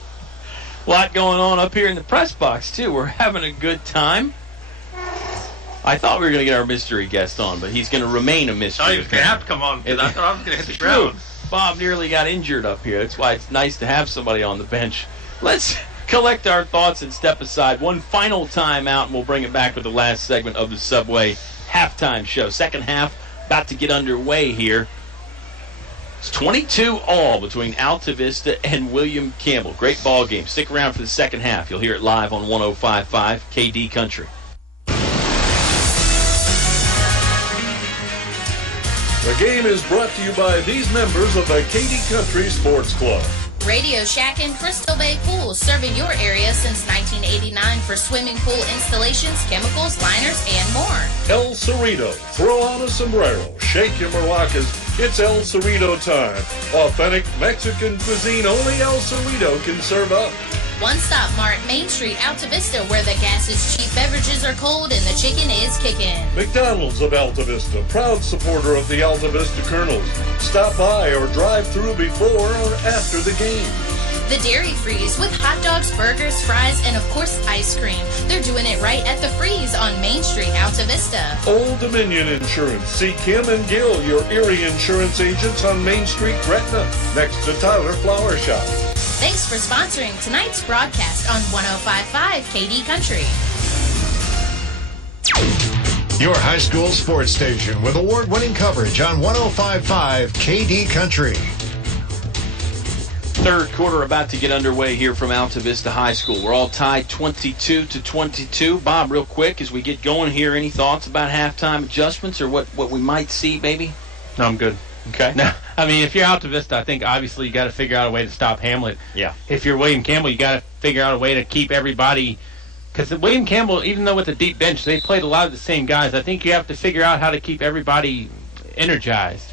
A lot going on up here in the press box, too. We're having a good time. I thought we were going to get our mystery guest on, but he's going to remain a mystery. Oh, he was going to have to come on, because I thought I was going to hit the ground. Bob nearly got injured up here. That's why it's nice to have somebody on the bench. Let's collect our thoughts and step aside. One final time out, and we'll bring it back with the last segment of the Subway halftime show. Second half about to get underway here. It's 22-all between Altavista and William Campbell. Great ball game. Stick around for the second half. You'll hear it live on 105.5 KD Country. The game is brought to you by these members of the KD Country Sports Club. Radio Shack and Crystal Bay Pools, serving your area since 1989 for swimming pool installations, chemicals, liners, and more. El Cerrito. Throw on a sombrero. Shake your maracas. It's El Cerrito time. Authentic Mexican cuisine only El Cerrito can serve up. One Stop Mart, Main Street, Altavista, where the gas is cheap, beverages are cold, and the chicken is kicking. McDonald's of Altavista, proud supporter of the Altavista Colonels. Stop by or drive through before or after the game. The Dairy Freeze with hot dogs, burgers, fries, and of course ice cream. They're doing it right at the Freeze on Main Street, Altavista. Old Dominion Insurance. See Kim and Gil, your Erie insurance agents on Main Street, Gretna, next to Tyler Flower Shop. Thanks for sponsoring tonight's broadcast on 105.5 KD Country. Your high school sports station with award-winning coverage on 105.5 KD Country. Third quarter about to get underway here from Altavista High School. We're all tied 22-22. Bob, real quick, as we get going here, any thoughts about halftime adjustments or what we might see, maybe? No, I'm good. Okay. No, I mean, if you're Altavista, I think obviously you got to figure out a way to stop Hamlet. Yeah. If you're William Campbell, you got to figure out a way to keep everybody. Because William Campbell, even though with the deep bench, they played a lot of the same guys. I think you have to figure out how to keep everybody energized.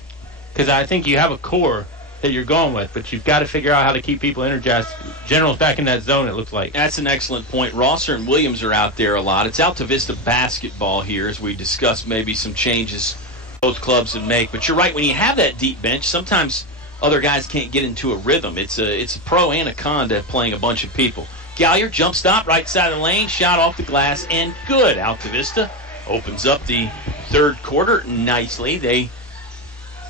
Because I think you have a core that you're going with, but you've got to figure out how to keep people energized. General's back in that zone, it looks like. That's an excellent point. Rosser and Williams are out there a lot. It's Altavista basketball here as we discuss maybe some changes both clubs would make. But you're right, when you have that deep bench, sometimes other guys can't get into a rhythm. It's a pro and a con to playing a bunch of people. Galliard, jump stop, right side of the lane, shot off the glass, and good. Altavista opens up the third quarter nicely. They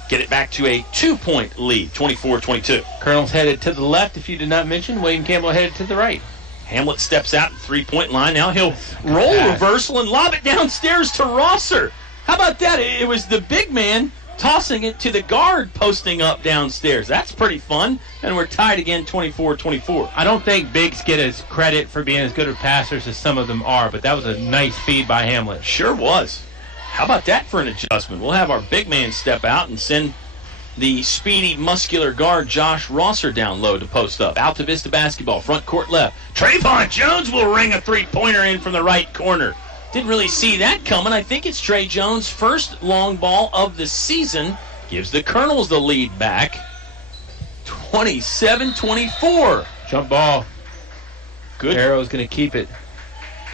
get it back to a 2-point lead, 24-22. Colonel's headed to the left, if you did not mention. William Campbell headed to the right. Hamlet steps out at the three-point line. Now he'll roll reversal and lob it downstairs to Rosser. How about that? It was the big man tossing it to the guard posting up downstairs. That's pretty fun. And we're tied again, 24-24. I don't think bigs get as credit for being as good of passers as some of them are, but that was a nice feed by Hamlet. Sure was. How about that for an adjustment? We'll have our big man step out and send the speedy, muscular guard Josh Rosser down low to post up. Altavista basketball, front court left. Trayvon Jones will ring a three-pointer in from the right corner. Didn't really see that coming. I think it's Trey Jones' first long ball of the season. Gives the Colonels the lead back. 27-24. Jump ball. Good. Arrow's going to keep it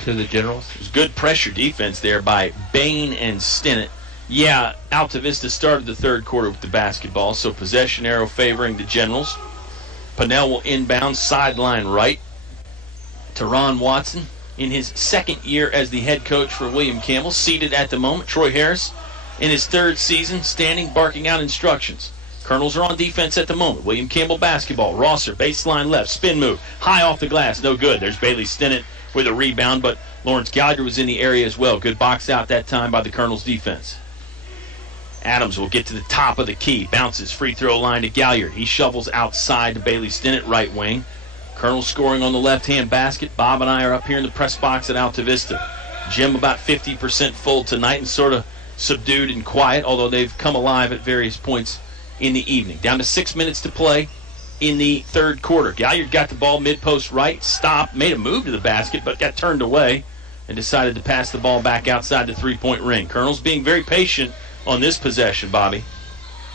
to the Generals. There's good pressure defense there by Bain and Stinnett. Yeah, Altavista started the third quarter with the basketball, so possession arrow favoring the Generals. Pinnell will inbound sideline right. Teron Watson in his second year as the head coach for William Campbell, seated at the moment. Troy Harris in his third season, standing, barking out instructions. Colonels are on defense at the moment. William Campbell basketball. Rosser, baseline left, spin move. High off the glass, no good. There's Bailey Stinnett with a rebound, but Lawrence Galliard was in the area as well. Good box out that time by the Colonels defense. Adams will get to the top of the key. Bounces, free throw line to Galliard. He shovels outside to Bailey Stinnett, right wing. Colonels scoring on the left-hand basket. Bob and I are up here in the press box at Altavista. Gym about 50% full tonight and sort of subdued and quiet, although they've come alive at various points in the evening. Down to 6 minutes to play in the third quarter. Galliard got the ball mid-post right, stopped, made a move to the basket, but got turned away and decided to pass the ball back outside the three-point ring. Colonels being very patient on this possession, Bobby.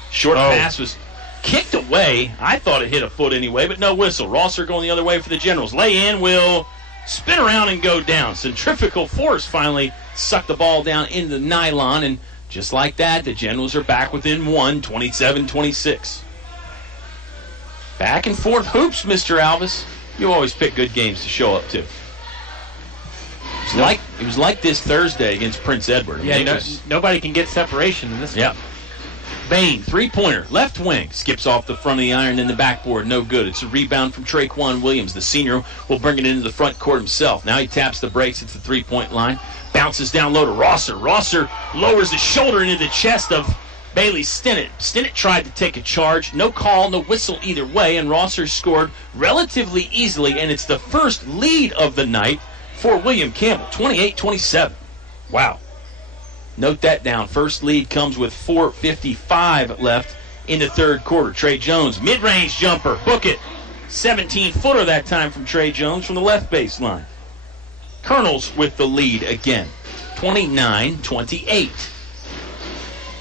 Short pass was kicked away. I thought it hit a foot anyway, but no whistle. Rosser going the other way for the Generals. Lay in, will spin around and go down. Centrifugal force finally sucked the ball down into the nylon, and just like that, the Generals are back within one, 27-26. Back and forth hoops, Mr. Alvis. You always pick good games to show up to. It was like this Thursday against Prince Edward. Nobody can get separation in this one. Bain, three-pointer, left wing, skips off the front of the iron in the backboard. No good. It's a rebound from Traquan Williams. The senior will bring it into the front court himself. Now he taps the brakes at the three-point line. Bounces down low to Rosser. Rosser lowers the shoulder into the chest of Bailey Stinnett. Stinnett tried to take a charge. No call, no whistle either way, and Rosser scored relatively easily, and it's the first lead of the night for William Campbell, 28-27. Wow. Note that down. First lead comes with 4:55 left in the third quarter. Trey Jones, mid-range jumper. Book it. 17-footer that time from Trey Jones from the left baseline. Colonels with the lead again, 29-28.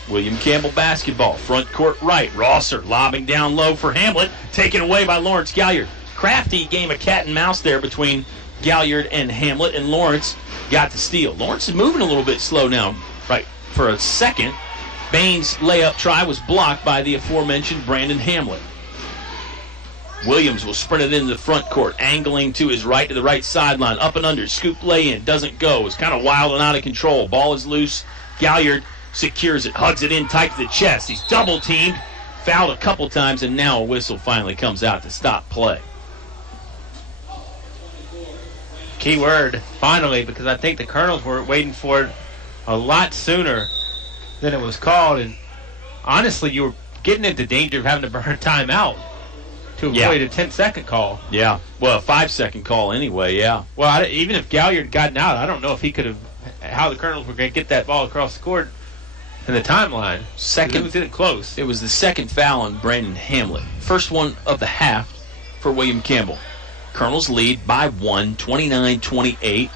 William Campbell basketball, front court right. Rosser lobbing down low for Hamlet, taken away by Lawrence Galliard. Crafty game of cat and mouse there between Galliard and Hamlet, and Lawrence got the steal. Lawrence is moving a little bit slow now, right, for a second. Bain's layup try was blocked by the aforementioned Brandon Hamlet. Williams will sprint it into the front court, angling to his right to the right sideline, up and under, scoop lay-in, doesn't go. It's kind of wild and out of control. Ball is loose. Galliard secures it, hugs it in tight to the chest. He's double-teamed, fouled a couple times, and now a whistle finally comes out to stop play. Key word, finally, because I think the Colonels were waiting for it a lot sooner than it was called, and honestly, you were getting into danger of having to burn timeout to avoid a 10-second call. Yeah, well, a 5-second call anyway, yeah. Well, even if Galliard had gotten out, I don't know if he could have, how the Colonels were going to get that ball across the court in the timeline. It was close. It was the second foul on Brandon Hamlet. First one of the half for William Campbell. Colonels lead by 1, 29-28,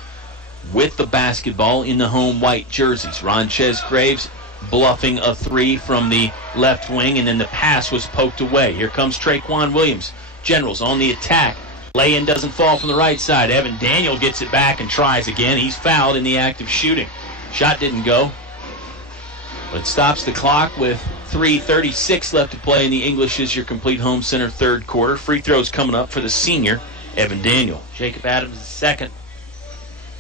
with the basketball in the home white jerseys. Ronchez Graves bluffing a three from the left wing, and then the pass was poked away. Here comes Traquan Williams. Generals on the attack. Lay-in doesn't fall from the right side. Evan Daniel gets it back and tries again. He's fouled in the act of shooting. Shot didn't go, but it stops the clock with 3:36 left to play in the English is your complete home center third quarter. Free throws coming up for the senior, Evan Daniel. Jacob Adams is second.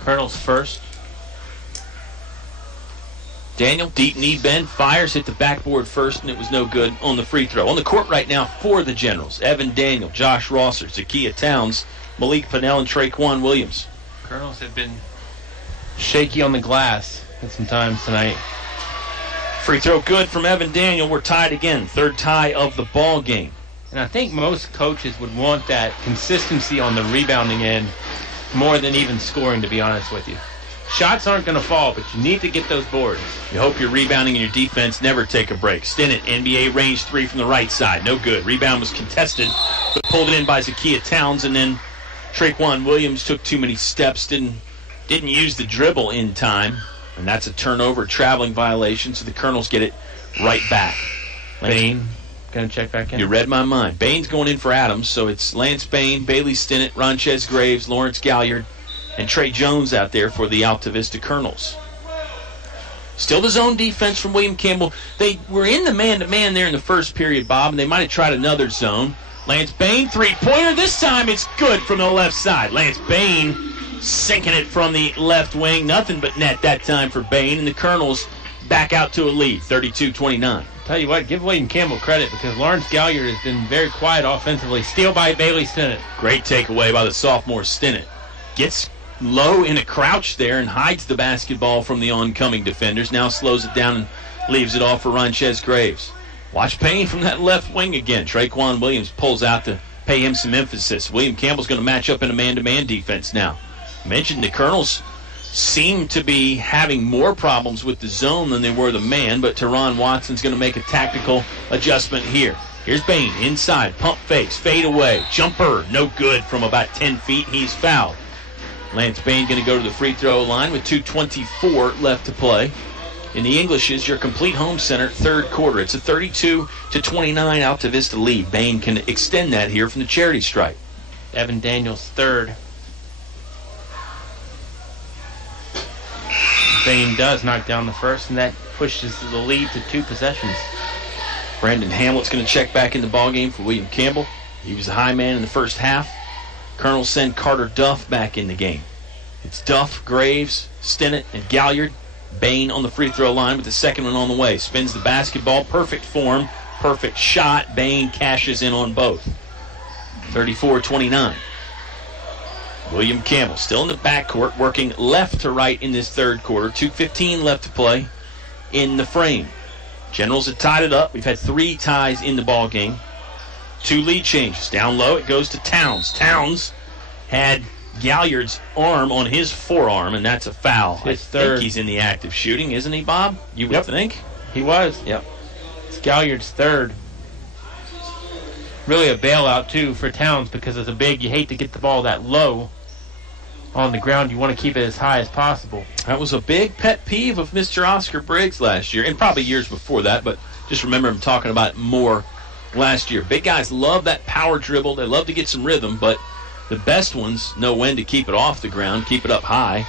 Colonels first. Daniel, deep knee bend, fires, hit the backboard first, and it was no good on the free throw. On the court right now for the Generals, Evan Daniel, Josh Rosser, Zakiya Towns, Malik Pennell, and Traquan Williams. Colonels have been shaky on the glass at some times tonight. Free throw good from Evan Daniel. We're tied again. Third tie of the ball game. And I think most coaches would want that consistency on the rebounding end more than even scoring, to be honest with you. Shots aren't going to fall, but you need to get those boards. You hope your rebounding and your defense never take a break. Stinnett, NBA range three from the right side. No good. Rebound was contested, but pulled it in by Zakiya Towns, and then Traquan Williams took too many steps, didn't use the dribble in time, and that's a turnover, traveling violation, so the Colonels get it right back. Bain going to check back in. You read my mind. Bain's going in for Adams, so it's Lance Bain, Bailey Stinnett, Ronchez Graves, Lawrence Galliard, and Trey Jones out there for the Altavista Colonels. Still the zone defense from William Campbell. They were in the man-to-man there in the first period, Bob, and they might have tried another zone. Lance Bain, three-pointer. This time it's good from the left side. Lance Bain sinking it from the left wing. Nothing but net that time for Bain, and the Colonels back out to a lead, 32-29. Tell you what, give William Campbell credit because Lawrence Galliard has been very quiet offensively. Steal by Bailey Stinnett. Great takeaway by the sophomore Stinnett. Gets low in a crouch there and hides the basketball from the oncoming defenders. Now slows it down and leaves it off for Ronchez Graves. Watch Payne from that left wing again. Traquan Williams pulls out to pay him some emphasis. William Campbell's going to match up in a man-to-man defense now. Mentioned the Colonels seem to be having more problems with the zone than they were the man, but Teron Watson's going to make a tactical adjustment here. Here's Bain inside, pump fakes, fade away, jumper, no good from about 10 feet. He's fouled. Lance Bain going to go to the free throw line with 2:24 left to play. In the Englishes, your complete home center, third quarter. It's a 32-29 Altavista lead. Bain can extend that here from the charity stripe. Evan Daniels, third. Bain does knock down the first, and that pushes the lead to 2 possessions. Brandon Hamlet's going to check back in the ballgame for William Campbell. He was the high man in the first half. Colonel send Carter Duff back in the game. It's Duff, Graves, Stinnett, and Galliard. Bain on the free throw line with the second one on the way. Spins the basketball. Perfect form. Perfect shot. Bain cashes in on both. 34-29. William Campbell still in the backcourt, working left to right in this third quarter. 2:15 left to play in the frame. Generals have tied it up. We've had 3 ties in the ball game. 2 lead changes. Down low, it goes to Towns. Towns had Galliard's arm on his forearm, and that's a foul. I think he's in the act of shooting, isn't he, Bob? You would think? He was. Yep. It's Galliard's third. Really a bailout, too, for Towns, because as a big, you hate to get the ball that low on the ground. You want to keep it as high as possible. That was a big pet peeve of Mr. Oscar Briggs last year, and probably years before that, but just remember him talking about it more last year. Big guys love that power dribble. They love to get some rhythm, but the best ones know when to keep it off the ground, keep it up high.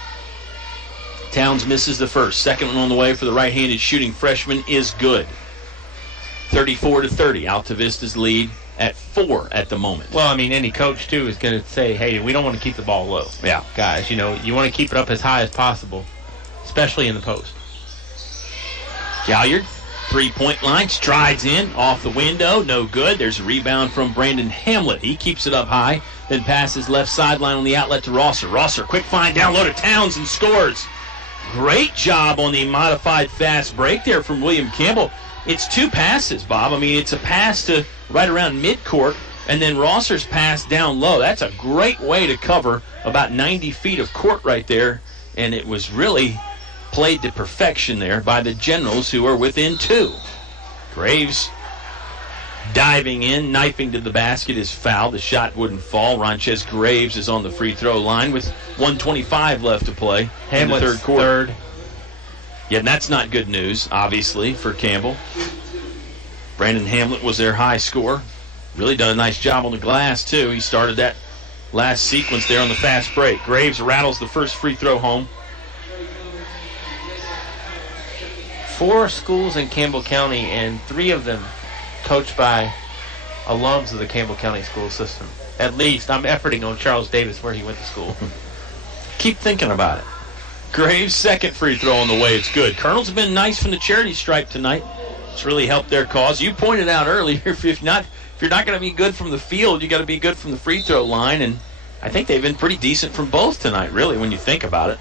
Towns misses the first. Second one on the way for the right-handed shooting freshman is good. 34-30. Altavista's lead at 4 at the moment. Well, I mean, any coach, too, is going to say, hey, we don't want to keep the ball low. Yeah. Guys, you want to keep it up as high as possible, especially in the post. Galliard, three-point line, strides in, off the window, no good. There's a rebound from Brandon Hamlet. He keeps it up high, then passes left sideline on the outlet to Rosser. Rosser, quick find down low to Towns and scores. Great job on the modified fast break there from William Campbell. It's 2 passes, Bob. I mean, it's a pass to right around midcourt, and then Rosser's pass down low. That's a great way to cover about 90 feet of court right there, and it was really played to perfection there by the Generals, who are within 2. Graves diving in, knifing to the basket is fouled. The shot wouldn't fall. Ronchez Graves is on the free throw line with 1:25 left to play in the third quarter. Yeah, and that's not good news, obviously, for Campbell. Brandon Hamlet was their high scorer. Really done a nice job on the glass, too. He started that last sequence there on the fast break. Graves rattles the first free throw home. 4 schools in Campbell County, and 3 of them coached by alums of the Campbell County school system. At least. I'm efforting on Charles Davis where he went to school. Keep thinking about it. Graves' second free throw on the way. It's good. Colonels have been nice from the charity stripe tonight. It's really helped their cause. You pointed out earlier, if you're not going to be good from the field, you got to be good from the free throw line, and I think they've been pretty decent from both tonight, really, when you think about it.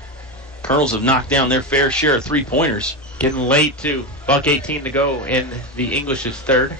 Colonels have knocked down their fair share of three-pointers. Getting late, too. $1:18 to go in the English's third.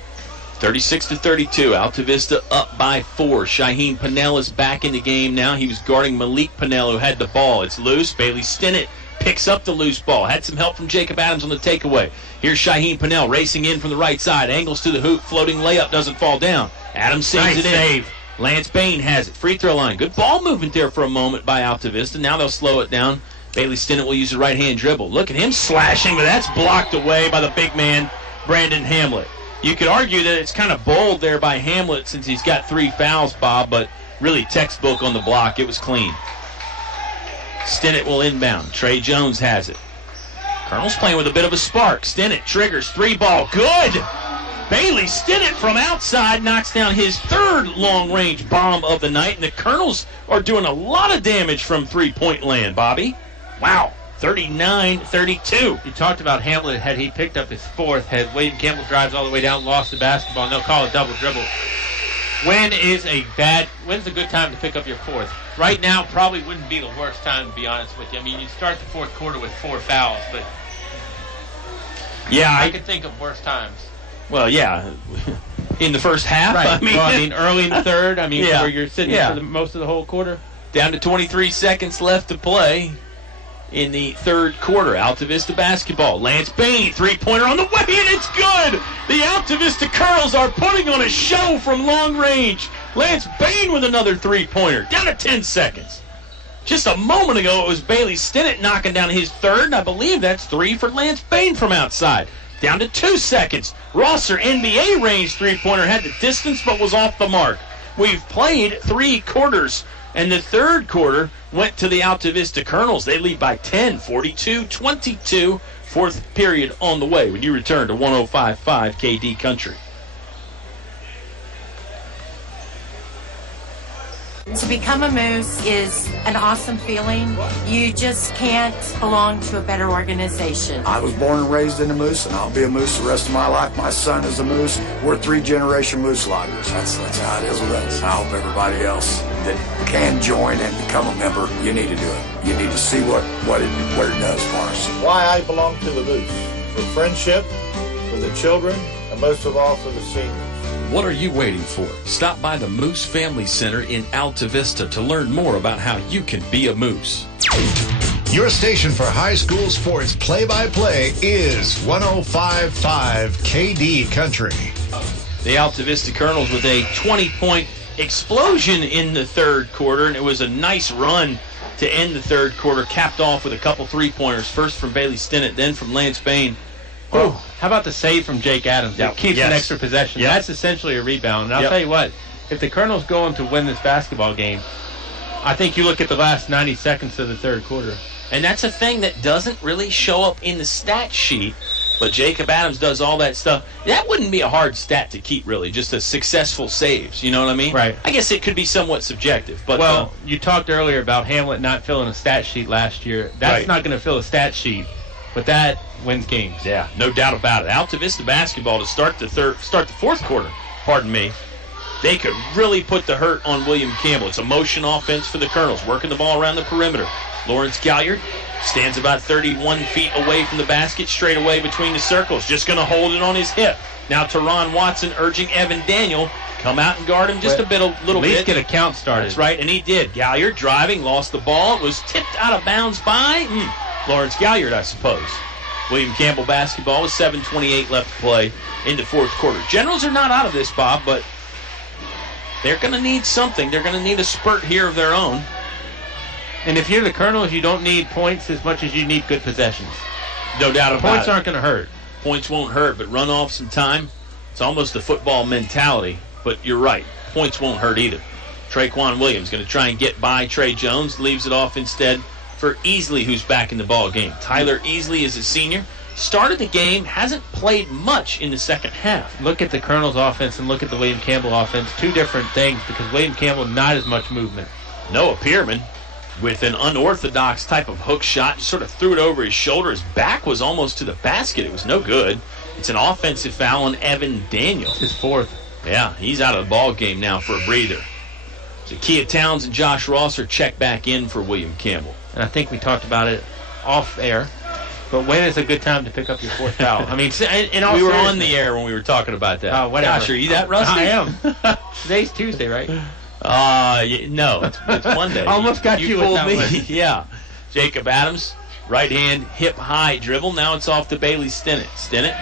36-32. Altavista up by 4. Shaheen Pinnell is back in the game now. He was guarding Malik Pinnell, who had the ball. It's loose. Bailey Stinnett picks up the loose ball. Had some help from Jacob Adams on the takeaway. Here's Shaheen Pinnell racing in from the right side. Angles to the hoop. Floating layup doesn't fall down. Adams saves it in. Save. Lance Bain has it. Free throw line. Good ball movement there for a moment by Altavista. Now they'll slow it down. Bailey Stinnett will use the right-hand dribble. Look at him slashing, but that's blocked away by the big man, Brandon Hamlet. You could argue that it's kind of bold there by Hamlet since he's got 3 fouls, Bob, but really textbook on the block. It was clean. Stinnett will inbound. Trey Jones has it. Colonel's playing with a bit of a spark. Stinnett triggers 3-ball. Good! Bailey Stinnett from outside knocks down his 3rd long-range bomb of the night, and the Colonels are doing a lot of damage from three-point land, Bobby. Wow. 39-32. You talked about Hamlet. Had he picked up his 4th, had William Campbell drives all the way down, lost the basketball, and they'll call it double dribble. When's a good time to pick up your 4th? Right now probably wouldn't be the worst time, to be honest with you. I mean, you start the 4th quarter with 4 fouls, but yeah, I could think of worse times. Well, yeah. In the first half? Right. I mean, early in the third, where you're sitting for most of the whole quarter. Down to 23 seconds left to play in the third quarter. Altavista basketball. Lance Bain, three-pointer on the way, and it's good! The Altavista Colonels are putting on a show from long range. Lance Bain with another three-pointer. Down to 10 seconds. Just a moment ago, it was Bailey Stinnett knocking down his third, and I believe that's 3 for Lance Bain from outside. Down to 2 seconds. Rosser, NBA range three-pointer, had the distance but was off the mark. We've played 3 quarters, and the third quarter went to the Altavista Colonels. They lead by 10, 42-22. Fourth period on the way when you return to 105.5 KD Country. To become a Moose is an awesome feeling. You just can't belong to a better organization. I was born and raised in a Moose, and I'll be a Moose the rest of my life. My son is a Moose. We're 3-generation Moose loggers. That's how it is with us. I hope everybody else that can join and become a member, you need to do it. You need to see what it does for us. Why I belong to the Moose. For friendship, for the children, and most of all for the seniors. What are you waiting for? Stop by the Moose Family Center in Altavista to learn more about how you can be a Moose. Your station for high school sports play-by-play is 105.5 KD Country. The Altavista Colonels with a 20-point explosion in the third quarter, and it was a nice run to end the third quarter, capped off with a couple three-pointers, first from Bailey Stinnett, then from Lance Bain. Oh, how about the save from Jake Adams? It keeps an extra possession. Yep. That's essentially a rebound. And I'll tell you what, if the Colonels go on to win this basketball game, I think you look at the last 90 seconds of the third quarter. And that's a thing that doesn't really show up in the stat sheet, but Jacob Adams does all that stuff. That wouldn't be a hard stat to keep, really, just a successful saves. You know what I mean? Right. I guess it could be somewhat subjective. But well, you talked earlier about Hamlet not filling a stat sheet last year. That's not going to fill a stat sheet. But that wins games. Yeah, no doubt about it. Altavista basketball to start the fourth quarter. Pardon me. They could really put the hurt on William Campbell. It's a motion offense for the Colonels, working the ball around the perimeter. Lawrence Galliard stands about 31 feet away from the basket, straight away between the circles, just going to hold it on his hip. Now Teron Watson urging Evan Daniel, come out and guard him just a little bit. At least get a count started. That's right, and he did. Galliard driving, lost the ball. It was tipped out of bounds by Lawrence Galliard, I suppose. William Campbell basketball with 7:28 left to play in the fourth quarter. Generals are not out of this, Bob, but they're going to need something. They're going to need a spurt here of their own. And if you're the Colonels, you don't need points as much as you need good possessions. No doubt about it. Points aren't going to hurt. Points won't hurt, but run off some time. It's almost a football mentality, but you're right. Points won't hurt either. Traquan Williams going to try and get by Trey Jones, leaves it off instead for Easley, who's back in the ball game. Tyler Easley is a senior. Started the game, hasn't played much in the second half. Look at the Colonels' offense and look at the William Campbell offense. Two different things, because William Campbell, not as much movement. Noah Pearman with an unorthodox type of hook shot, just sort of threw it over his shoulder. His back was almost to the basket. It was no good. It's an offensive foul on Evan Daniel. It's his fourth. Yeah, he's out of the ball game now for a breather. Zakiya Towns and Josh Ross are checked back in for William Campbell. And I think we talked about it off air. But when is a good time to pick up your fourth foul? I mean, we were on the air when we were talking about that. Oh, whatever. Gosh, are you that rusty? I am. Today's Tuesday, right? No, it's Monday. Almost got you with fooled that me. one. Yeah. Jacob Adams, right hand, hip high dribble. Now it's off to Bailey Stinnett. Stinnett,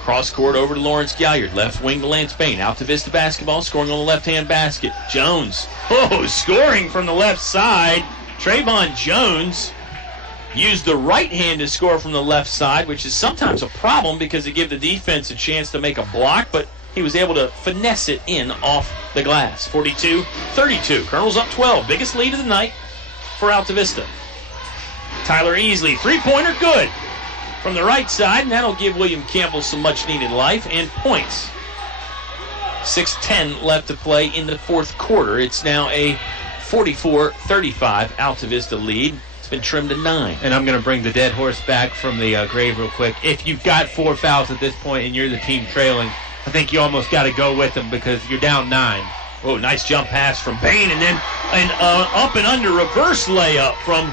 cross court over to Lawrence Galliard. Left wing to Lance Bain. Altavista basketball, scoring on the left hand basket. Jones, scoring from the left side. Trayvon Jones used the right hand to score from the left side, which is sometimes a problem because it gives the defense a chance to make a block, but he was able to finesse it in off the glass. 42-32. Colonels up 12. Biggest lead of the night for Altavista. Tyler Easley, three-pointer, good. From the right side, and that'll give William Campbell some much-needed life and points. 6:10 left to play in the fourth quarter. It's now a 44-35 Altavista lead. It's been trimmed to 9. And I'm going to bring the dead horse back from the grave real quick. If you've got 4 fouls at this point and you're the team trailing, I think you almost got to go with them because you're down 9. Oh, nice jump pass from Bain, and then an up and under reverse layup from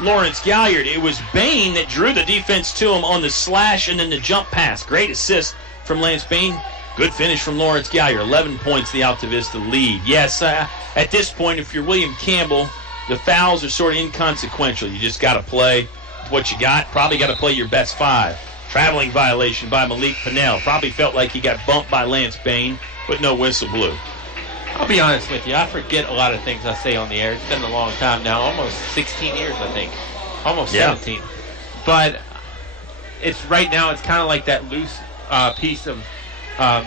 Lawrence Galliard. It was Bain that drew the defense to him on the slash and then the jump pass. Great assist from Lance Bain. Good finish from Lawrence Galliard. 11 points, the Altavista lead. Yes, at this point, if you're William Campbell, the fouls are sort of inconsequential. You just got to play. what you got. Probably got to play your best 5. Traveling violation by Malik Pinnell. Probably felt like he got bumped by Lance Bain, but no whistle blew. I'll be honest with you. I forget a lot of things I say on the air. It's been a long time now. Almost 16 years, I think. Almost 17. But right now it's kind of like that loose piece of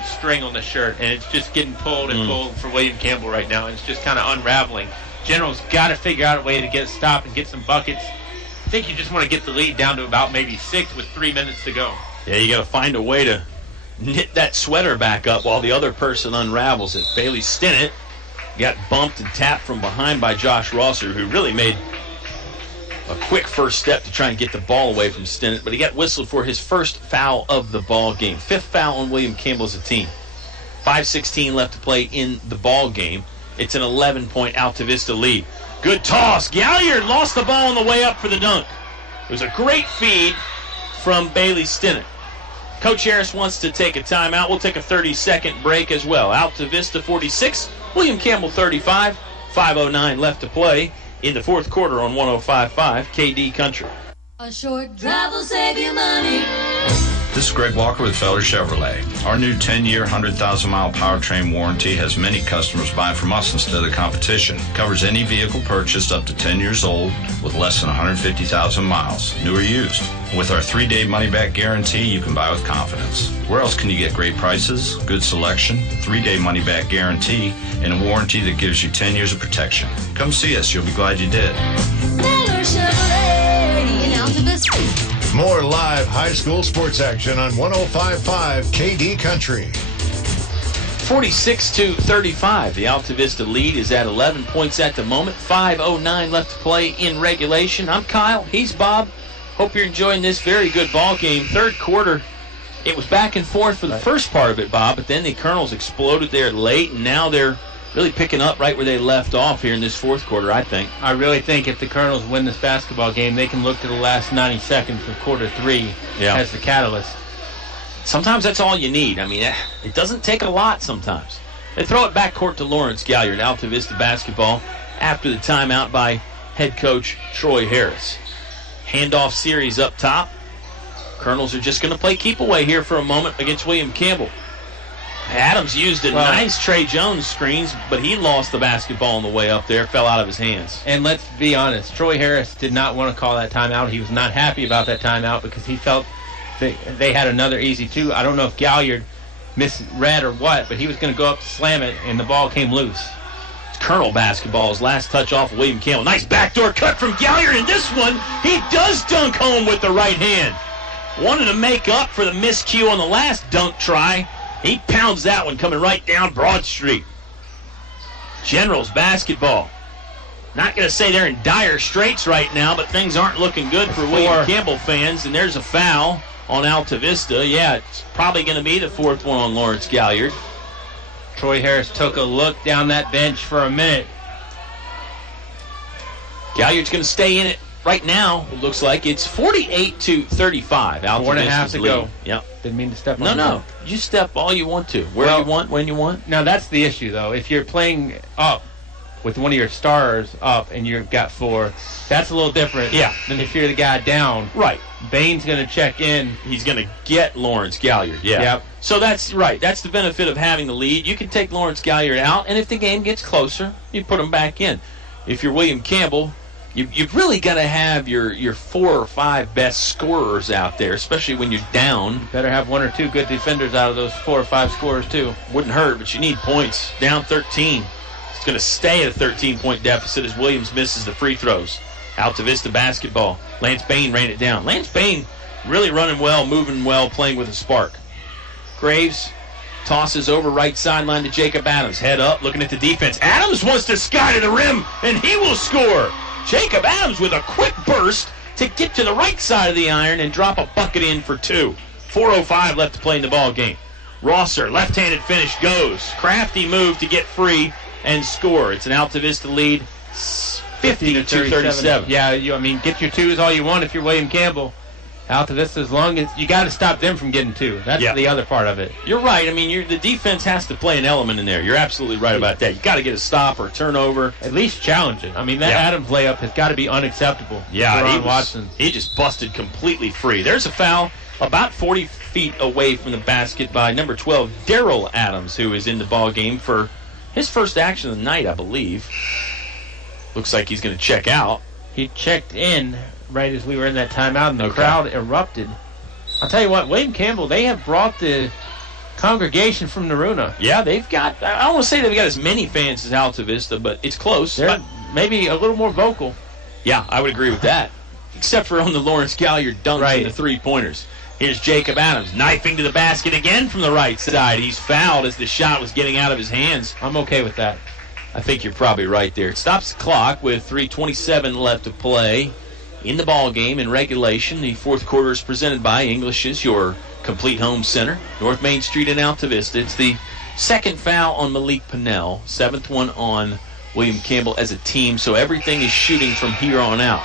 string on the shirt, and it's just getting pulled and pulled for William Campbell right now, and it's just kind of unraveling. General's got to figure out a way to get a stop and get some buckets. I think you just want to get the lead down to about maybe 6 with 3 minutes to go. Yeah, you got to find a way to knit that sweater back up while the other person unravels it. Bailey Stinnett got bumped and tapped from behind by Josh Rosser, who really made a quick first step to try and get the ball away from Stinnett, but he got whistled for his first foul of the ball game. 5th foul on William Campbell as a team. 5:16 left to play in the ball game. It's an 11-point Altavista lead. Good toss. Galliard lost the ball on the way up for the dunk. It was a great feed from Bailey Stinnett. Coach Harris wants to take a timeout. We'll take a 30-second break as well. Altavista 46, William Campbell 35. 5:09 left to play in the fourth quarter on 105.5 KD Country. A short drive will save you money. This is Greg Walker with Feller Chevrolet. Our new 10-year, 100,000-mile powertrain warranty has many customers buying from us instead of the competition. Covers any vehicle purchased up to 10 years old with less than 150,000 miles, new or used. With our 3-day money-back guarantee, you can buy with confidence. Where else can you get great prices, good selection, 3-day money-back guarantee, and a warranty that gives you 10 years of protection? Come see us. You'll be glad you did. Feller Chevrolet in Altavista. More live high school sports action on 105.5 KD Country. 46-35. The Altavista lead is at 11 points at the moment. 5:09 left to play in regulation. I'm Kyle. He's Bob. Hope you're enjoying this very good ball game. Third quarter, it was back and forth for the first part of it, Bob, but then the Colonels exploded there late, and now they're really picking up right where they left off here in this fourth quarter, I think. I really think if the Colonels win this basketball game, they can look to the last 90 seconds of quarter 3 as the catalyst. Sometimes that's all you need. I mean, it doesn't take a lot sometimes. They throw it back court to Lawrence Galliard, Altavista basketball, after the timeout by head coach Troy Harris. Handoff series up top. Colonels are just going to play keep away here for a moment against William Campbell. Adams used a nice Trey Jones screens, but he lost the basketball on the way up there, fell out of his hands. And let's be honest, Troy Harris did not want to call that timeout. He was not happy about that timeout because he felt they had another easy 2. I don't know if Galliard misread or what, but he was going to go up to slam it, and the ball came loose. It's Colonel basketball's last touch off of William Campbell. Nice backdoor cut from Galliard, and this one, he does dunk home with the right hand. Wanted to make up for the miscue on the last dunk try. He pounds that one coming right down Broad Street. Generals basketball. Not going to say they're in dire straits right now, but things aren't looking good for William Campbell fans. And there's a foul on Altavista. Yeah, it's probably going to be the fourth one on Lawrence Galliard. Troy Harris took a look down that bench for a minute. Galliard's going to stay in it right now. It looks like it's 48-35. Altavista's 4.5 to go. Yep. Didn't mean to step on No. You step all you want to. Where you want, when you want. Now, that's the issue, though. If you're playing up with one of your stars up and you've got 4, that's a little different than if you're the guy down. Right. Bain's going to check in. He's going to get Lawrence Galliard. Yeah. Yep. So that's right. That's the benefit of having the lead. You can take Lawrence Galliard out, and if the game gets closer, you put him back in. If you're William Campbell, you've really got to have your 4 or 5 best scorers out there, especially when you're down. Better have 1 or 2 good defenders out of those 4 or 5 scorers, too. Wouldn't hurt, but you need points. Down 13. It's going to stay at a 13-point deficit as Williams misses the free throws. Altavista basketball. Lance Bain ran it down. Lance Bain really running well, moving well, playing with a spark. Graves tosses over right sideline to Jacob Adams. Head up, looking at the defense. Adams wants to sky to the rim, and he will score. Jacob Adams with a quick burst to get to the right side of the iron and drop a bucket in for 2. 4:05 left to play in the ball game. Rosser, left-handed finish, goes. Crafty move to get free and score. It's an Altavista lead, 50-37. Yeah, get your 2s all you want if you're William Campbell. Altavista, as long as you got to stop them from getting 2. That's the other part of it. You're right. I mean, the defense has to play an element in there. You're absolutely right about that. You got to get a stop or a turnover. At least challenge it. I mean, that Adams layup has got to be unacceptable. Yeah, Watson. He just busted completely free. There's a foul about 40 feet away from the basket by number 12, Daryl Adams, who is in the ball game for his first action of the night, I believe. Looks like he's going to check out. He checked in right as we were in that timeout, and the crowd erupted. I'll tell you what, William Campbell, they have brought the congregation from Naruna. Yeah, they've got, I don't want to say they've got as many fans as Altavista, but it's close. They're maybe a little more vocal. Yeah, I would agree with that. Except for on the Lawrence Galliard dunks and the three-pointers. Here's Jacob Adams, knifing to the basket again from the right side. He's fouled as the shot was getting out of his hands. I'm okay with that. I think you're probably right there. It stops the clock with 3:27 left to play in the ball game in regulation. The fourth quarter is presented by English's, your complete home center, North Main Street in Altavista. It's the second foul on Malik Pennell, 7th one on William Campbell as a team, so everything is shooting from here on out.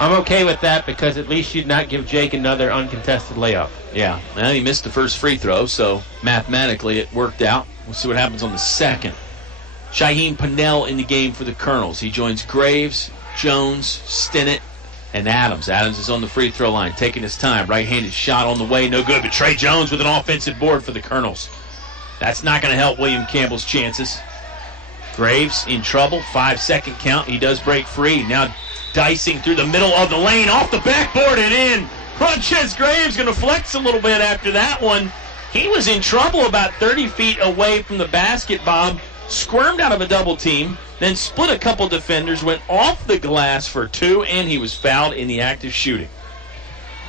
I'm okay with that because at least you'd not give Jake another uncontested layup. Yeah, well, he missed the first free throw, so mathematically it worked out. We'll see what happens on the second. Shaheem Pennell in the game for the Colonels. He joins Graves, Jones, Stinnett, and Adams. Adams is on the free throw line, taking his time. Right-handed shot on the way, no good. But Trey Jones with an offensive board for the Colonels. That's not going to help William Campbell's chances. Graves in trouble, 5-second count. He does break free. Now dicing through the middle of the lane, off the backboard and in. Rodriguez Graves going to flex a little bit after that one. He was in trouble about 30 feet away from the basket, Bob. Squirmed out of a double team, then split a couple defenders, went off the glass for 2, and he was fouled in the act of shooting.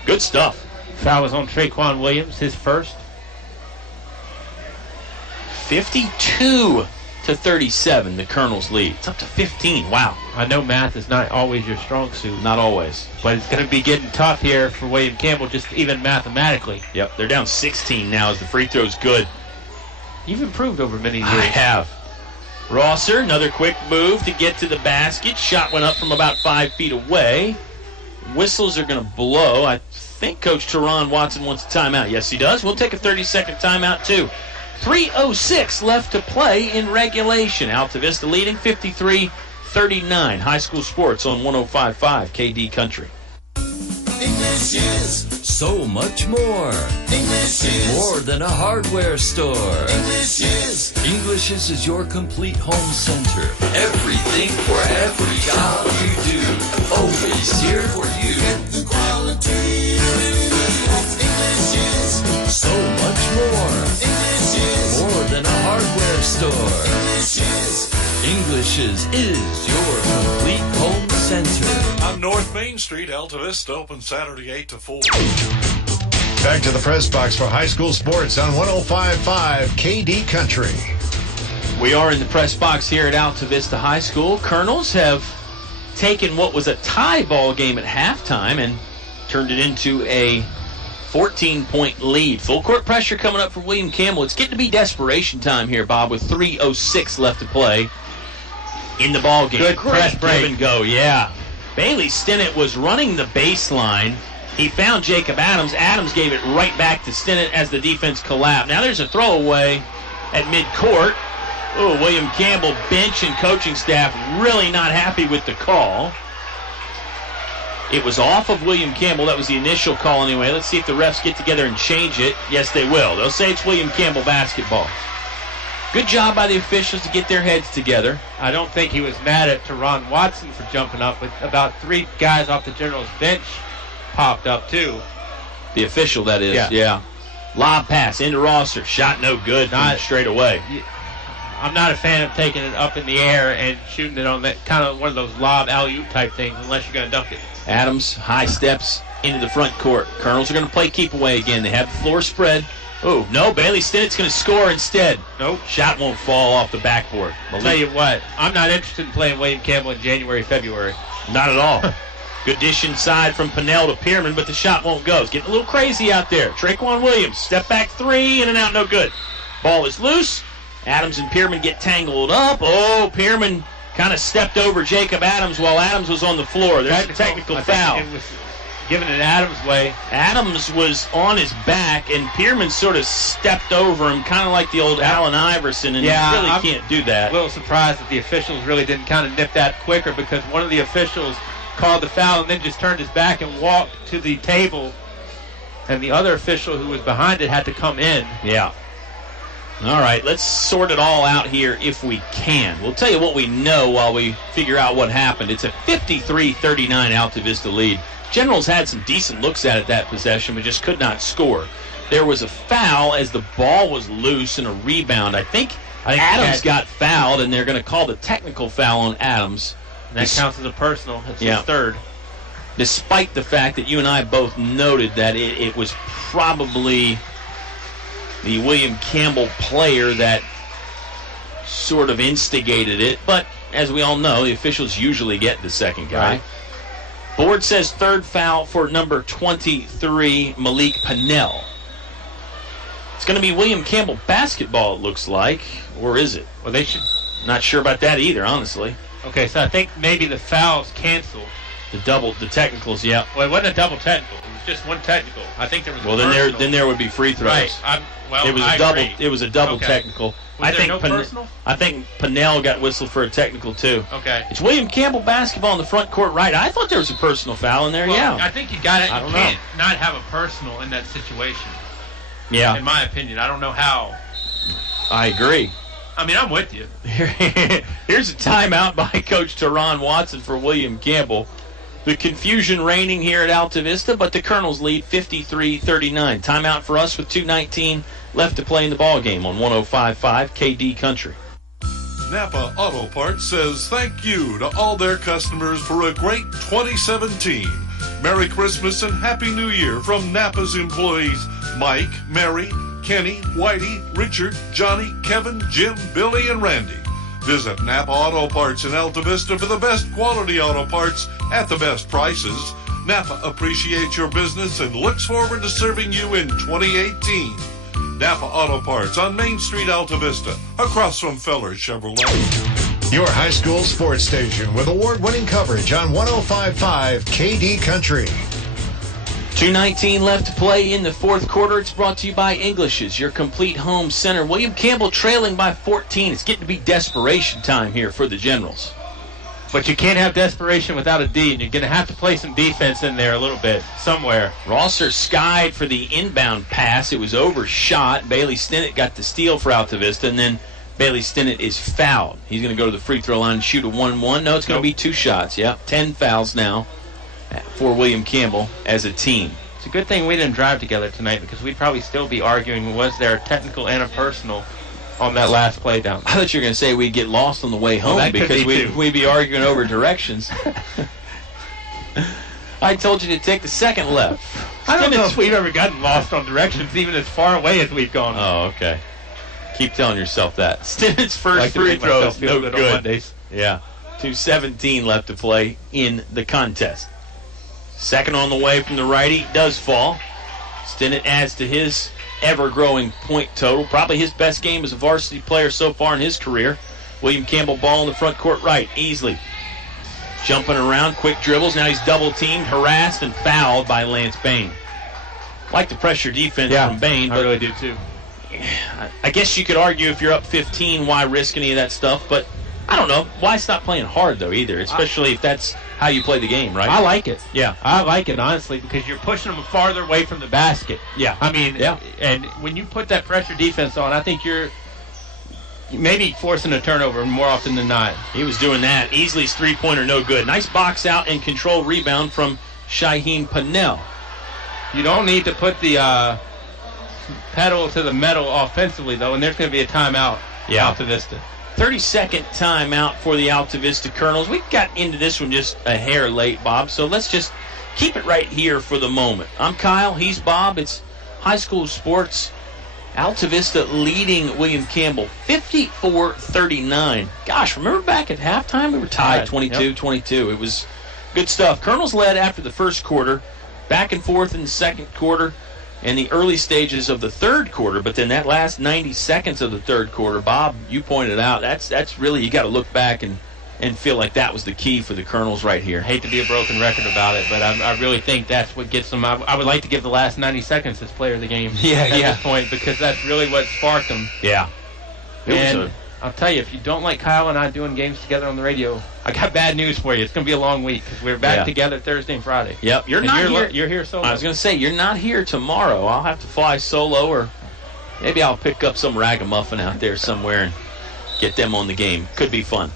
Good stuff. Foul was on Traquan Williams, his first. 52-37, the Colonels lead. It's up to 15. Wow. I know math is not always your strong suit. Not always. But it's going to be getting tough here for William Campbell, just even mathematically. Yep, they're down 16 now as the free throw's good. You've improved over many years. I have. Rosser, another quick move to get to the basket. Shot went up from about 5 feet away. Whistles are going to blow. I think Coach Teron Watson wants a timeout. Yes, he does. We'll take a 30-second timeout, too. 3:06 left to play in regulation. Altavista leading 53-39. High school sports on 105.5 KD Country. English is so much more. English is more than a hardware store. English is your complete home center. Everything for every job you do. Always here for you. Get the quality. That's English is so much more. English is more than a hardware store. English is your complete home center. On North Main Street, Altavista open Saturday 8 to 4. Back to the press box for high school sports on 105.5 KD Country. We are in the press box here at Altavista High School. Colonels have taken what was a tie ball game at halftime and turned it into a 14-point lead. Full court pressure coming up for William Campbell. It's getting to be desperation time here, Bob, with 3:06 left to play in the ball game. Good press break. Give and go, yeah. Bailey Stinnett was running the baseline. He found Jacob Adams. Adams gave it right back to Stinnett as the defense collapsed. Now there's a throwaway at midcourt. Oh, William Campbell bench and coaching staff really not happy with the call. It was off of William Campbell. That was the initial call anyway. Let's see if the refs get together and change it. Yes, they will. They'll say it's William Campbell basketball. Good job by the officials to get their heads together. I don't think he was mad at Teron Watson for jumping up, but about 3 guys off the Generals bench popped up too. The official, that is, yeah. Lob pass into Rosser. Shot no good. Not straight away. I'm not a fan of taking it up in the air and shooting it on that kind of one of those lob alley-oop type things unless you're going to dunk it. Adams, high steps into the front court. Colonels are going to play keep away again. They have the floor spread. Oh, no, Bailey Stinnett's going to score instead. Nope. Shot won't fall off the backboard. I'll tell you what, I'm not interested in playing William Campbell in January, February. Not at all. Good dish inside from Pennell to Pierman, but the shot won't go. It's getting a little crazy out there. Traquan Williams, step back 3, in and out, no good. Ball is loose. Adams and Pierman get tangled up. Oh, Pierman kind of stepped over Jacob Adams while Adams was on the floor. There's a technical foul. giving it Adams' way. Adams was on his back, and Pierman sort of stepped over him, kind of like the old Allen Iverson, and you really can't do that. A little surprised that the officials really didn't kind of nip that quicker, because one of the officials called the foul and then just turned his back and walked to the table, and the other official who was behind it had to come in. Yeah. All right, let's sort it all out here if we can. We'll tell you what we know while we figure out what happened. It's a 53-39 Altavista lead. Generals had some decent looks at it that possession, but just could not score. There was a foul as the ball was loose and a rebound. I think Adams got fouled, and they're going to call the technical foul on Adams. And that counts as a personal. It's his third. Despite the fact that you and I both noted that it was probably the William Campbell player that sort of instigated it. But as we all know, the officials usually get the second guy. Right. Board says third foul for number 23, Malik Pennell. It's going to be William Campbell basketball, it looks like. Or is it? Well, they should. Not sure about that either, honestly. Okay, so I think maybe the fouls canceled. The technicals, yeah. Well, it wasn't a double technical. It was just one technical. I think there was. Well, then there would be free throws. Right. It was a double technical. Was there no personal? I think Pennell got whistled for a technical too. Okay. It's William Campbell basketball in the front court right. I thought there was a personal foul in there. Well, yeah. I think you got it. You can't not have a personal in that situation. Yeah. In my opinion, I don't know how. I agree. I mean, I'm with you. Here's a timeout by Coach Teron Watson for William Campbell. The confusion reigning here at Altavista, but the Colonels lead 53-39. Timeout for us with 2:19 left to play in the ball game on 105.5 KD Country. Napa Auto Parts says thank you to all their customers for a great 2017. Merry Christmas and Happy New Year from Napa's employees Mike, Mary, Kenny, Whitey, Richard, Johnny, Kevin, Jim, Billy, and Randy. Visit Napa Auto Parts in Altavista for the best quality auto parts at the best prices. Napa appreciates your business and looks forward to serving you in 2018. Napa Auto Parts on Main Street, Altavista, across from Feller Chevrolet. Your high school sports station with award-winning coverage on 105.5 KD Country. 2:19 left to play in the fourth quarter. It's brought to you by English's, your complete home center. William Campbell trailing by 14. It's getting to be desperation time here for the Generals. But you can't have desperation without a D, and you're going to have to play some defense in there a little bit, somewhere. Rosser skied for the inbound pass. It was overshot. Bailey Stinnett got the steal for Altavista, and then Bailey Stinnett is fouled. He's going to go to the free throw line and shoot a 1-1. No, it's going to be 2 shots. Yep, 10 fouls now for William Campbell as a team. It's a good thing we didn't drive together tonight, because we'd probably still be arguing, was there a technical and a personal on that last play down. I thought you were going to say we'd get lost on the way home because we'd be arguing over directions. I told you to take the second left. I don't know if we've ever gotten lost on directions, even as far away as we've gone. Oh, okay. Keep telling yourself that. Stinnett's first free throw is no good. On Mondays. Yeah. 2:17 left to play in the contest. Second on the way from the righty does fall. Stinnett adds to his ever-growing point total. Probably his best game as a varsity player so far in his career. William Campbell ball in the front court right. Easley jumping around, quick dribbles. Now he's double-teamed, harassed, and fouled by Lance Bain. Like the pressure defense from Bain. I really do too. I guess you could argue if you're up 15, why risk any of that stuff? But I don't know. Why stop playing hard, though, either? Especially if that's how you play the game, right? I like it. Yeah. I like it, honestly, because you're pushing them farther away from the basket. Yeah. I mean, and when you put that pressure defense on, I think you're maybe forcing a turnover more often than not. He was doing that. Easley's three-pointer no good. Nice box out and control rebound from Shaheem Pennell. You don't need to put the pedal to the metal offensively, though, and there's going to be a timeout. Altavista. 30-second timeout for the Altavista Colonels. We got into this one just a hair late, Bob, so let's just keep it right here for the moment. I'm Kyle. He's Bob. It's high school sports. Altavista leading William Campbell 54-39. Gosh, remember back at halftime? We were tied 22-22. It was good stuff. Colonels led after the first quarter, back and forth in the second quarter, and the early stages of the third quarter, but then that last 90 seconds of the third quarter, Bob, you pointed out, that's really, you got to look back and and feel like that was the key for the Colonels right here. Hate to be a broken record about it, but I really think that's what gets them. I would like to give the last 90 seconds as player of the game at this point, because that's really what sparked them. Yeah. And I'll tell you, if you don't like Kyle and I doing games together on the radio, I got bad news for you. It's going to be a long week because we're back together Thursday and Friday. Yep. You're here solo. I was going to say, you're not here tomorrow. I'll have to fly solo, or maybe I'll pick up some ragamuffin out there somewhere and get them on the game. Could be fun.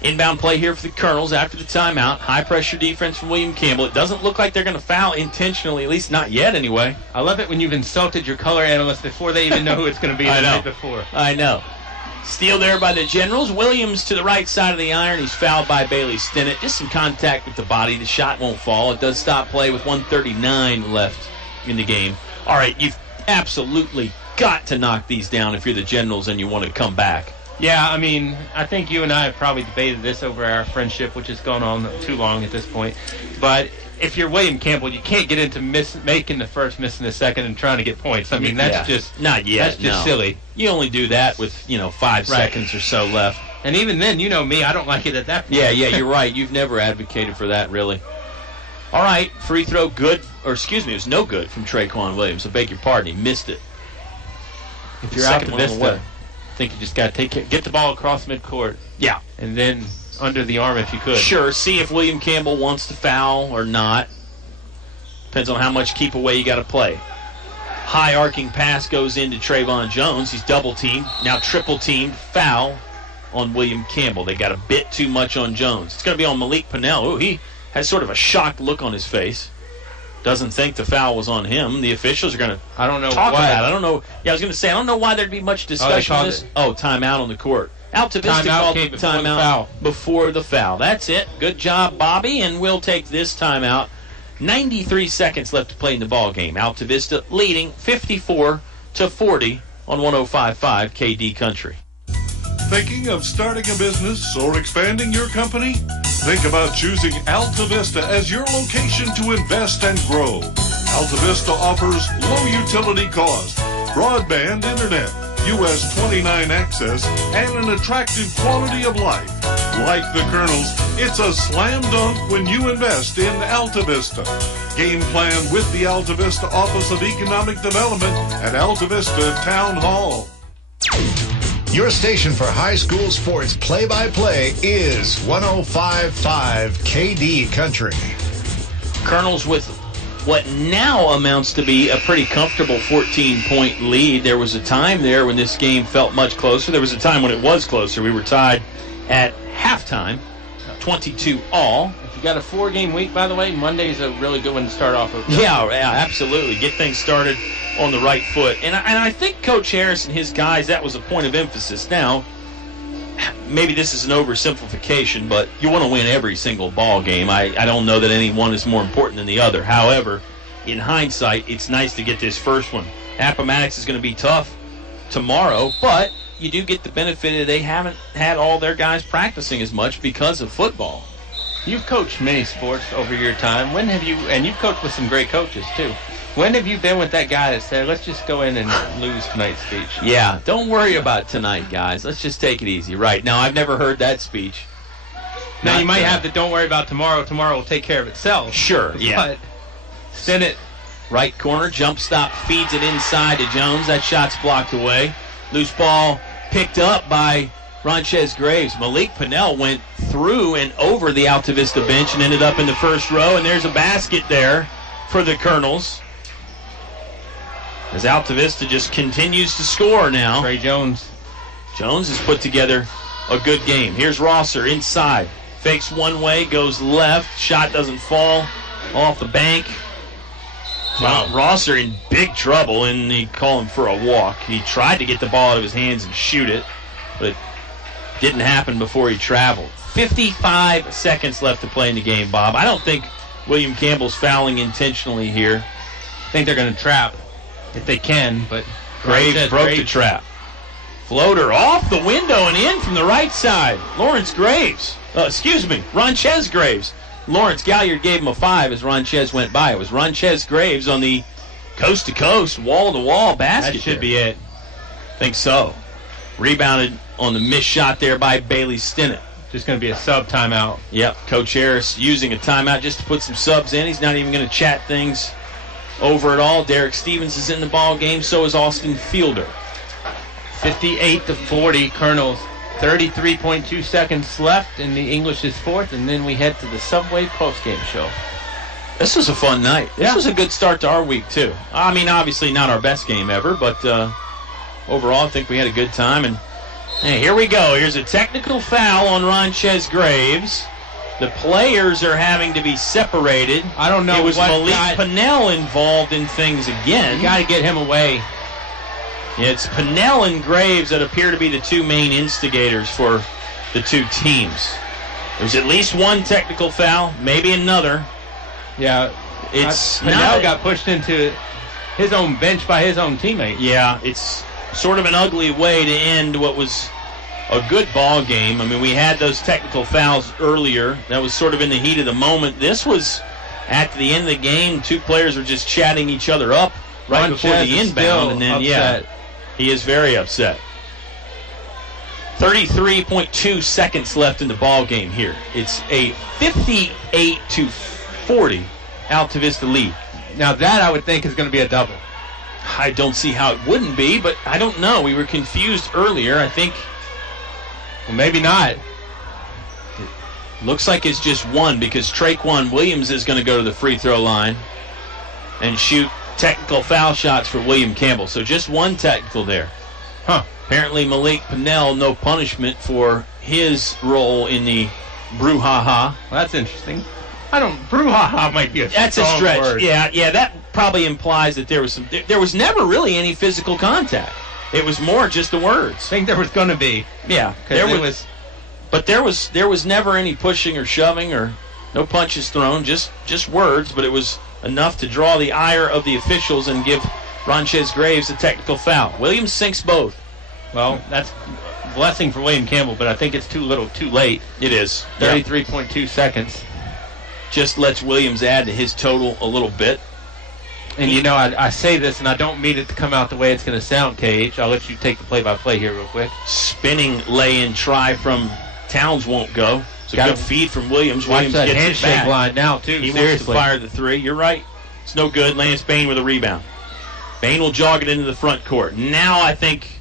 Inbound play here for the Colonels after the timeout. High-pressure defense from William Campbell. It doesn't look like they're going to foul intentionally, at least not yet anyway. I love it when you've insulted your color analyst before they even know who it's going to be the night before. I know. Steal there by the Generals. Williams to the right side of the iron. He's fouled by Bailey Stinnett. Just some contact with the body. The shot won't fall. It does stop play with 1:39 left in the game. All right, you've absolutely got to knock these down if you're the Generals and you want to come back. Yeah, I mean, I think you and I have probably debated this over our friendship, which has gone on too long at this point. But if you're William Campbell, you can't get into making the first, missing the second, and trying to get points. I mean, that's just not yet. That's just silly. You only do that with 5 seconds or so left. And even then, you know me, I don't like it at that point. Yeah, you're right. You've never advocated for that, really. All right, free throw good, or excuse me, it was no good from Traquan Williams. I beg your pardon, he missed it. If you're Altavista, I think you just got to get the ball across midcourt. Yeah. And then under the arm if you could. Sure, see if William Campbell wants to foul or not. Depends on how much keep away you got to play. High arcing pass goes into Trayvon Jones. He's double teamed, now triple teamed. Foul on William Campbell. They got a bit too much on Jones. It's going to be on Malik Pinnell. Ooh, he has sort of a shocked look on his face. Doesn't think the foul was on him. The officials are going to talk about it. I don't know. Yeah, I was going to say, I don't know why there'd be much discussion on this. Timeout on the court. Altavista called the timeout before the foul. That's it. Good job, Bobby, and we'll take this timeout. 93 seconds left to play in the ball game. Altavista leading 54-40 on 105.5 KD Country. Thinking of starting a business or expanding your company? Think about choosing Altavista as your location to invest and grow. Altavista offers low utility cost, broadband internet, US 29 access, and an attractive quality of life. Like the Colonels, it's a slam dunk when you invest in Altavista. Game plan with the Altavista Office of Economic Development at Altavista Town Hall. Your station for high school sports play-by-play is 105.5 KD Country. Colonels with what now amounts to be a pretty comfortable 14-point lead. There was a time there when this game felt much closer. There was a time when it was closer. We were tied at halftime, 22-all. If you got a 4-game week, by the way, Monday's a really good one to start off with. Yeah, absolutely. Get things started on the right foot. And I think Coach Harris and his guys, that was a point of emphasis. Now, maybe this is an oversimplification, but you want to win every single ball game. I don't know that any one is more important than the other. However, in hindsight, it's nice to get this first one. Appomattox is going to be tough tomorrow, but you do get the benefit of they haven't had all their guys practicing as much because of football. You've coached many sports over your time. When have you, and you've coached with some great coaches too, when have you been with that guy that said, let's just go in and lose tonight's speech? Yeah, don't worry about tonight, guys. Let's just take it easy. Right. Now, I've never heard that speech. Now, you might have the don't worry about tomorrow. Tomorrow will take care of itself. Sure, yeah. But Stinnett, right corner, jump stop, feeds it inside to Jones. That shot's blocked away. Loose ball picked up by Ronchez Graves. Malik Pinnell went through and over the Altavista bench and ended up in the first row, and there's a basket there for the Colonels. As Altavista just continues to score now. Trey Jones. Jones has put together a good game. Here's Rosser inside. Fakes one way, goes left. Shot doesn't fall. Off the bank. Wow. Rosser in big trouble, and they call him for a walk. He tried to get the ball out of his hands and shoot it, but it didn't happen before he traveled. 55 seconds left to play in the game, Bob. I don't think William Campbell's fouling intentionally here. I think they're going to trap if they can, but Graves broke the trap. Floater off the window and in from the right side. Ronchez Graves. Lawrence Galliard gave him a 5 as Ronchez went by. It was Ronchez Graves on the coast-to-coast, wall-to-wall basket. That should be it. Think so. Rebounded on the missed shot there by Bailey Stinnett. Just going to be a sub timeout. Yep, Coach Harris using a timeout just to put some subs in. He's not even going to chat things over at all. Derek Stevens is in the ball game. So is Austin Fielder. 58-40, Colonels. 33.2 seconds left in the English's fourth, and then we head to the Subway postgame show. This was a fun night. This was a good start to our week, too. I mean, obviously not our best game ever, but overall I think we had a good time. And hey, here we go. Here's a technical foul on Ronchez Graves. The players are having to be separated. I don't know. It was Malik Pinnell involved in things again. You got to get him away. It's Pinnell and Graves that appear to be the two main instigators for the two teams. There's at least one technical foul, maybe another. Yeah, it's Pinnell got pushed into his own bench by his own teammate. Yeah, it's sort of an ugly way to end what was a good ball game. I mean, we had those technical fouls earlier. That was sort of in the heat of the moment. This was at the end of the game. Two players were just chatting each other up right before the inbound, and then upset. He is very upset. 33.2 seconds left in the ball game here. It's a 58-40 Altavista lead. Now that I would think is going to be a double. I don't see how it wouldn't be, but I don't know. We were confused earlier. I think, well, maybe not. It looks like it's just one because Traquan Williams is going to go to the free throw line and shoot technical foul shots for William Campbell. So just one technical there. Apparently Malik Pinnell, no punishment for his role in the brouhaha. Well, that's interesting. Brouhaha might be a That's a strong stretch. word. Yeah, that probably implies that there was never really any physical contact. It was more just the words. I think there was going to be. Yeah, there was never any pushing or shoving or no punches thrown, just words, but it was enough to draw the ire of the officials and give Ronchez Graves a technical foul. Williams sinks both. Well, that's a blessing for William Campbell, but I think it's too little, too late. It is. 33.2 seconds. Just lets Williams add to his total a little bit. And, you know, I say this, and I don't mean it to come out the way it's going to sound, Cage. I'll let you take the play-by-play here real quick. Spinning lay-in try from Towns won't go. It's a good feed from Williams. Watch Williams that gets handshake it back. line now, too. He Seriously. wants to fire the three. You're right. It's no good. Lance Bain with a rebound. Bain will jog it into the front court. Now I think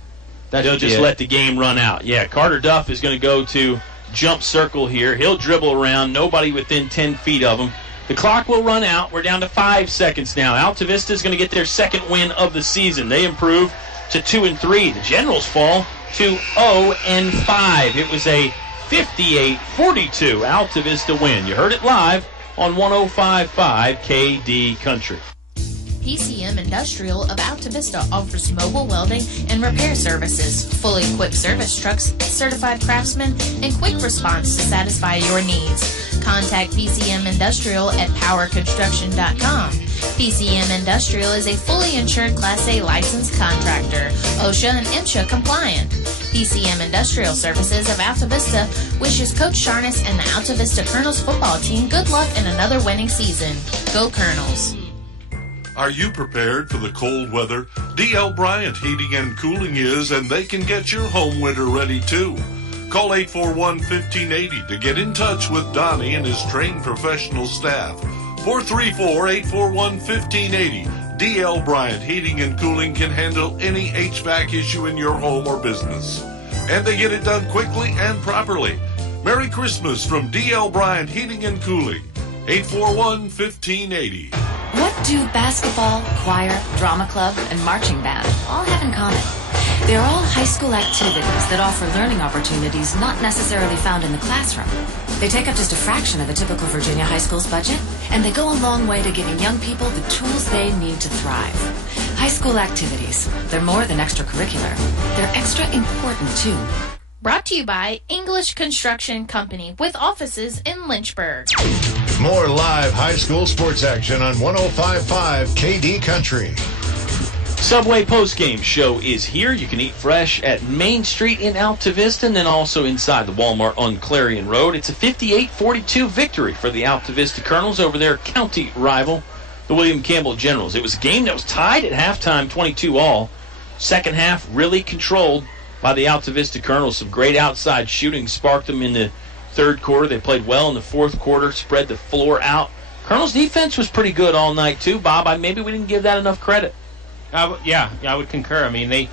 they'll just let the game run out. Yeah, Carter Duff is going to go to jump circle here. He'll dribble around. Nobody within 10 feet of him. The clock will run out. We're down to 5 seconds now. Altavista is going to get their second win of the season. They improve to 2-3. The Generals fall to 0-5. It was a 58-42 Altavista win. You heard it live on 105.5 KD Country. PCM Industrial of Altavista offers mobile welding and repair services, fully equipped service trucks, certified craftsmen, and quick response to satisfy your needs. Contact PCM Industrial at powerconstruction.com. PCM Industrial is a fully insured Class A licensed contractor, OSHA and MSHA compliant. PCM Industrial Services of Altavista wishes Coach Sharness and the Altavista Colonels football team good luck in another winning season. Go Colonels! Are you prepared for the cold weather? D.L. Bryant Heating and Cooling is, and they can get your home winter ready too. Call 841-1580 to get in touch with Donnie and his trained professional staff. 434-841-1580. D.L. Bryant Heating and Cooling can handle any HVAC issue in your home or business. And they get it done quickly and properly. Merry Christmas from D.L. Bryant Heating and Cooling. 841-1580. What do basketball, choir, drama club, and marching band all have in common? They're all high school activities that offer learning opportunities not necessarily found in the classroom. They take up just a fraction of a typical Virginia high school's budget, and they go a long way to giving young people the tools they need to thrive. High school activities, they're more than extracurricular. They're extra important, too. Brought to you by English Construction Company with offices in Lynchburg. More live high school sports action on 105.5 KD Country. Subway postgame show is here. You can eat fresh at Main Street in Altavista and then also inside the Walmart on Clarion Road. It's a 58-42 victory for the Altavista Colonels over their county rival, the William Campbell Generals. It was a game that was tied at halftime, 22-all. Second half really controlled by the Altavista Colonels. Some great outside shooting sparked them in the third quarter. They played well in the fourth quarter, spread the floor out. Colonel's defense was pretty good all night, too, Bob. Maybe we didn't give that enough credit. Yeah, I would concur. I mean, they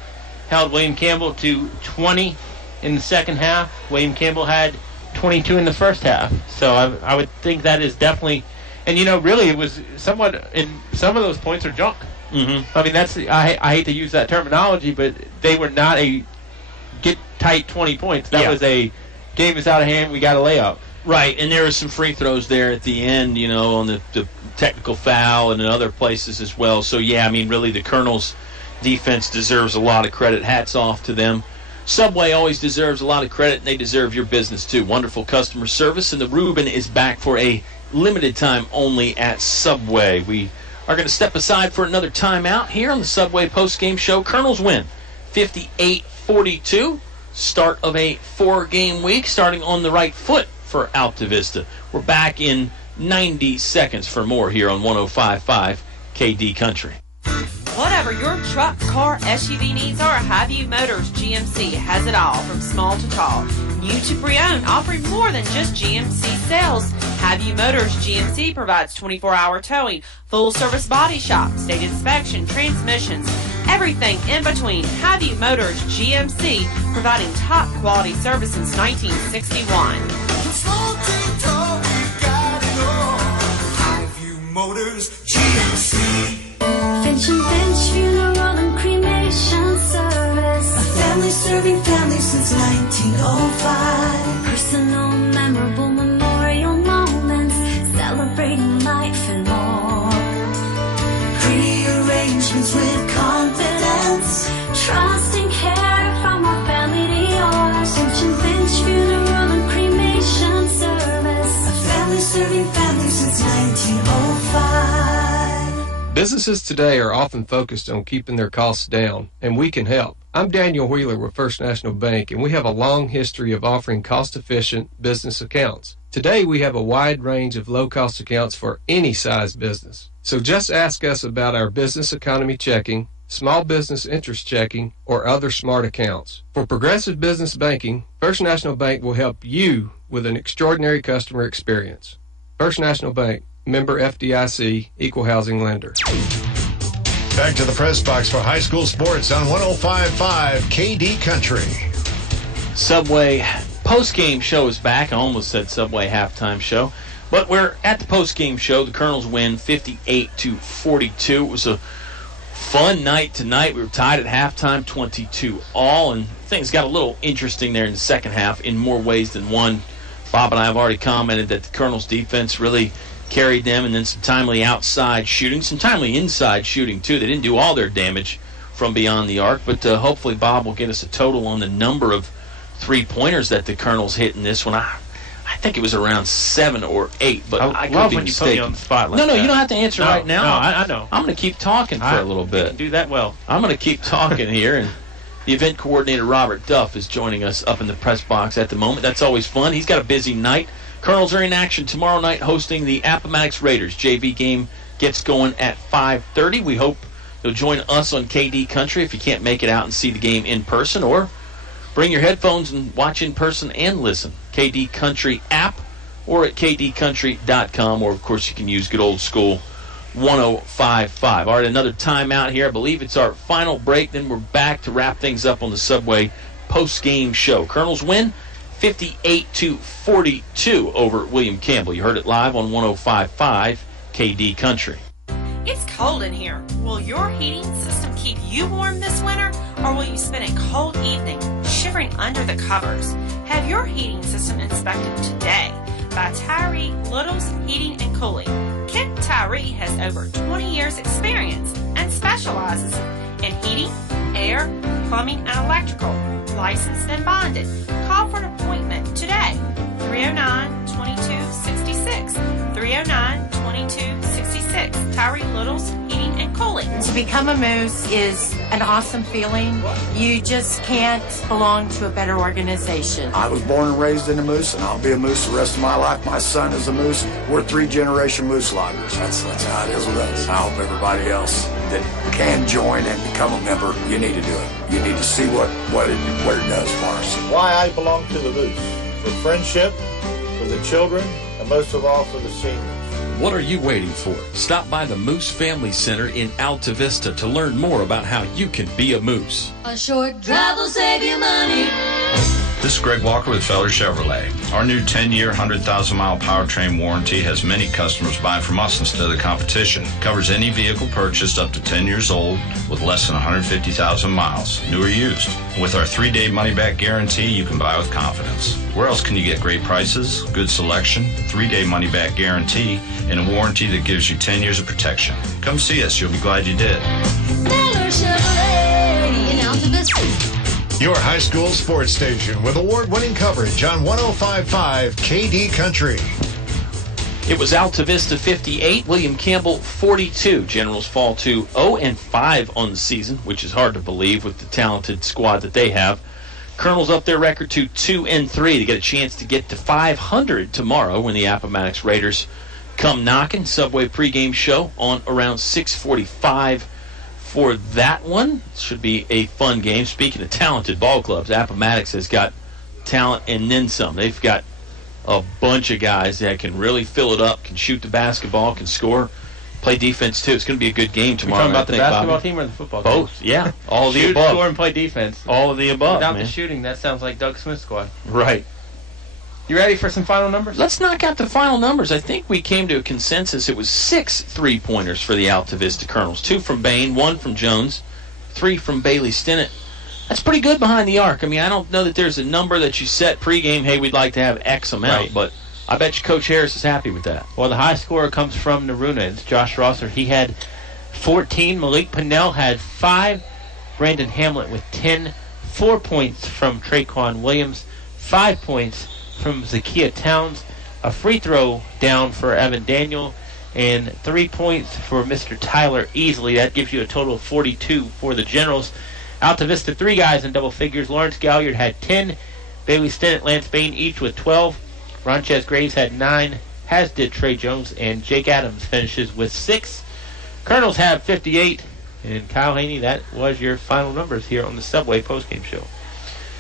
held William Campbell to 20 in the second half. William Campbell had 22 in the first half. So I would think that is definitely, and really it was somewhat, in some of those points are junk. Mm-hmm. I mean, I hate to use that terminology, but they were not a get tight 20 points. That was a game is out of hand, we got a layup. Right, and there were some free throws there at the end, on the technical foul and in other places as well. So, really the Colonel's defense deserves a lot of credit. Hats off to them. Subway always deserves a lot of credit, and they deserve your business too. Wonderful customer service, and the Reuben is back for a limited time only at Subway. We are going to step aside for another timeout here on the Subway postgame show. Colonels win 58-42. Start of a 4-game week, starting on the right foot for Altavista. We're back in 90 seconds for more here on 105.5 KD Country. Whatever your truck, car, SUV needs are, Have-You Motors GMC has it all, from small to tall. New to pre-owned, offering more than just GMC sales. Have-You Motors GMC provides 24-hour towing, full-service body shop, state inspection, transmissions, everything in between. Have-You Motors GMC, providing top-quality service since 1961. Have-You Motors GMC. Finch and Finch Funeral and Cremation Service. A family serving families since 1905. Personal, memorable memorial moments, celebrating life and more. Pre-arrangements with confidence, trust and care from our family to yours. Finch and Finch Funeral and Cremation Service. A family serving families since 1905. Businesses today are often focused on keeping their costs down, and we can help. I'm Daniel Wheeler with First National Bank, and we have a long history of offering cost-efficient business accounts. Today, we have a wide range of low-cost accounts for any size business. So just ask us about our business economy checking, small business interest checking, or other smart accounts. For progressive business banking, First National Bank will help you with an extraordinary customer experience. First National Bank, member FDIC, equal housing lender. Back to the press box for high school sports on 105.5 KD Country. Subway postgame show is back. I almost said Subway halftime show. But we're at the postgame show. The Colonels win 58-42. It was a fun night tonight. We were tied at halftime, 22-all, and things got a little interesting there in the second half in more ways than one. Bob and I have already commented that the Colonels' defense really carried them, and then some timely outside shooting, some timely inside shooting, too. They didn't do all their damage from beyond the arc, but hopefully Bob will get us a total on the number of three-pointers that the Colonels hit in this one. I think it was around 7 or 8, but I could be when you mistaken. put me on the spot like no, that. you don't have to answer right now. No, I know. I'm going to keep talking for a little bit. You can do that well. I'm going to keep talking here, and the event coordinator, Robert Duff, is joining us up in the press box at the moment. That's always fun. He's got a busy night. Colonels are in action tomorrow night hosting the Appomattox Raiders. JV game gets going at 5:30. We hope you'll join us on KD Country if you can't make it out and see the game in person, or bring your headphones and watch in person and listen. KD Country app or at kdcountry.com, or, of course, you can use good old school 105.5. All right, another timeout here. I believe it's our final break. Then we're back to wrap things up on the Subway post-game show. Colonels win 58-42 over William Campbell. You heard it live on 105.5 KD Country. It's cold in here. Will your heating system keep you warm this winter, or will you spend a cold evening shivering under the covers? Have your heating system inspected today by Tyree Little's Heating and Cooling. Kent Tyree has over 20 years experience and specializes in heating, air, plumbing, and electrical. Licensed and bonded. Call for an appointment today. 309-2266. 309-2266. Tyree Little's Heating and Cooling. To become a Moose is an awesome feeling. You just can't belong to a better organization. I was born and raised in a Moose, and I'll be a Moose the rest of my life. My son is a Moose. We're 3-generation Moose loggers. That's how it is with us. I hope everybody else that can join and become a member, you need to do it. You need to see what it does for us. Why I belong to the Moose. For friendship, for the children, and most of all for the seniors. What are you waiting for? Stop by the Moose Family Center in Altavista to learn more about how you can be a moose. A short drive will save you money. This is Greg Walker with Feller Chevrolet. Our new 10-year, 100,000-mile powertrain warranty has many customers buying from us instead of the competition. Covers any vehicle purchased up to 10 years old with less than 150,000 miles, new or used. With our 3-day money-back guarantee, you can buy with confidence. Where else can you get great prices, good selection, 3-day money-back guarantee, and a warranty that gives you 10 years of protection? Come see us. You'll be glad you did. Feller Chevrolet in Altavista. Your high school sports station with award-winning coverage on 105.5 KD Country. It was Altavista 58, William Campbell 42. Generals fall to 0-5 on the season, which is hard to believe with the talented squad that they have. Colonels up their record to 2-3 to get a chance to get to 500 tomorrow when the Appomattox Raiders come knocking. Subway pregame show on around 6:45 for that one. Should be a fun game. Speaking of talented ball clubs, Appomattox has got talent and then some. They've got a bunch of guys that can really fill it up, can shoot the basketball, can score, play defense too. It's going to be a good game tomorrow. You're talking about the basketball Bobby. team or the football team? Both, yeah. All of the Shoot, above. score, and play defense. All of the above, Without man. the shooting, that sounds like Doug Smith's squad. Right. You ready for some final numbers? Let's knock out the final numbers. I think we came to a consensus. It was 6 3-pointers for the Altavista Colonels. 2 from Bain, 1 from Jones, 3 from Bailey Stinnett. That's pretty good behind the arc. I mean, I don't know that there's a number that you set pregame, hey, we'd like to have X amount, Right. but I bet you Coach Harris is happy with that. Well, the high scorer comes from Naruna. It's Josh Rosser. He had 14. Malik Pinnell had 5. Brandon Hamlet with 10. 4 points from Traquan Williams. 5 points from Zakiya Towns. A free throw down for Evan Daniel. And 3 points for Mr. Tyler Easley. That gives you a total of 42 for the Generals. Altavista, 3 guys in double figures. Lawrence Galliard had 10. Bailey Stinnett, Lance Bain each with 12. Ronchez Graves had 9, as did Trey Jones, and Jake Adams finishes with 6. Colonels have 58, and Kyle Haney, that was your final numbers here on the Subway postgame show.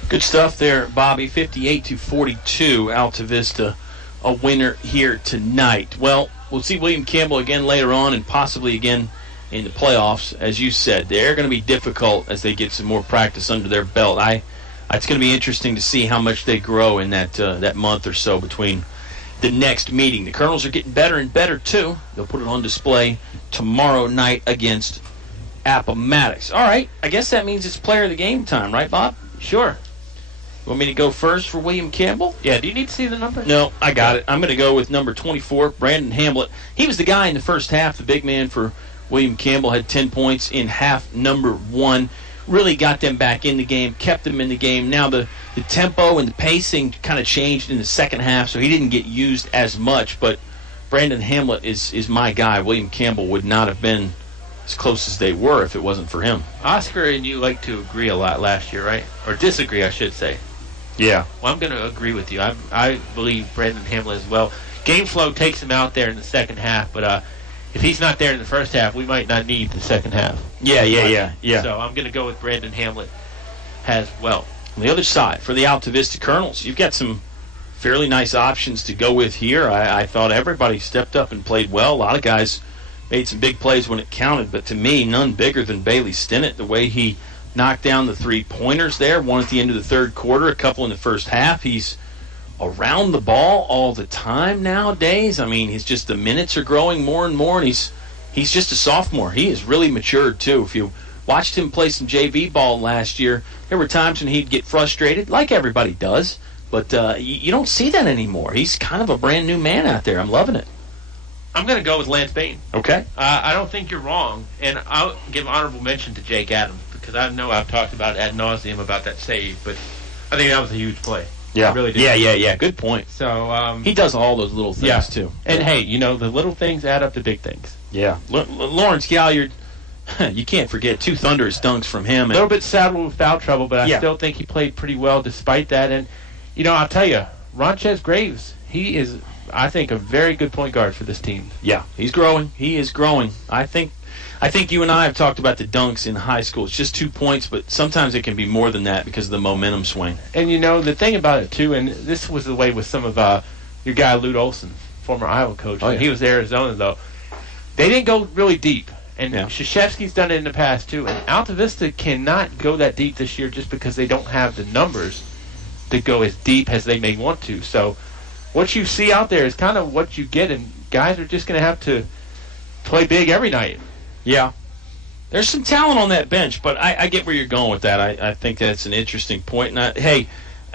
Good stuff there, Bobby. 58-42, Altavista, a winner here tonight. Well, we'll see William Campbell again later on and possibly again in the playoffs. As you said, they're going to be difficult as they get some more practice under their belt. It's going to be interesting to see how much they grow in that month or so between the next meeting. The Colonels are getting better and better, too. They'll put it on display tomorrow night against Appomattox. All right, I guess that means it's player of the game time, right, Bob? Sure. You want me to go first for William Campbell? Yeah, do you need to see the number? No, I got it. I'm going to go with number 24, Brandon Hamlet. He was the guy in the first half. The big man for William Campbell had 10 points in half number 1. Really got them back in the game, kept them in the game. Now the tempo and the pacing kind of changed in the second half, so he didn't get used as much. But Brandon Hamlet is my guy. William Campbell would not have been as close as they were if it wasn't for him. Oscar and you like to agree a lot last year, right? Or disagree, I should say. Yeah. Well, I'm going to agree with you. I believe Brandon Hamlet as well. Game flow takes him out there in the second half, but if he's not there in the first half, we might not need the second half. Yeah. So I'm going to go with Brandon Hamlet as well. On the other side, for the Altavista Colonels, you've got some fairly nice options to go with here. I thought everybody stepped up and played well. A lot of guys made some big plays when it counted, but to me, none bigger than Bailey Stinnett. The way he knocked down the 3-pointers there, one at the end of the third quarter, a couple in the first half. He's around the ball all the time nowadays. I mean, the minutes are growing more and more, and he's just a sophomore. He has really matured, too. If you watched him play some JV ball last year, there were times when he'd get frustrated, like everybody does, but you don't see that anymore. He's kind of a brand-new man out there. I'm loving it. I'm going to go with Lance Bain. Okay. I don't think you're wrong, and I'll give honorable mention to Jake Adams, because I know I've talked about ad nauseum about that save, but I think that was a huge play. Yeah, I really did. Yeah. Good point. So he does all those little things too. And hey, the little things add up to big things. Yeah. Lawrence Galliard, you can't forget 2 thunderous dunks from him. A little bit saddled with foul trouble, but I still think he played pretty well despite that. And I'll tell you, Ronchez Graves, he is, I think, a very good point guard for this team. Yeah, he's growing. He is growing. I think you and I have talked about the dunks in high school. It's just 2 points, but sometimes it can be more than that because of the momentum swing. And the thing about it too, and this was the way with some of your guy Lute Olson, former Iowa coach. Oh, yeah. He was at Arizona, though. They didn't go really deep. And Yeah. Krzyzewski's done it in the past, too. And Altavista cannot go that deep this year just because they don't have the numbers to go as deep as they may want to. So what you see out there is kind of what you get, and guys are just going to have to play big every night. Yeah. There's some talent on that bench, but I get where you're going with that. I think that's an interesting point. And hey,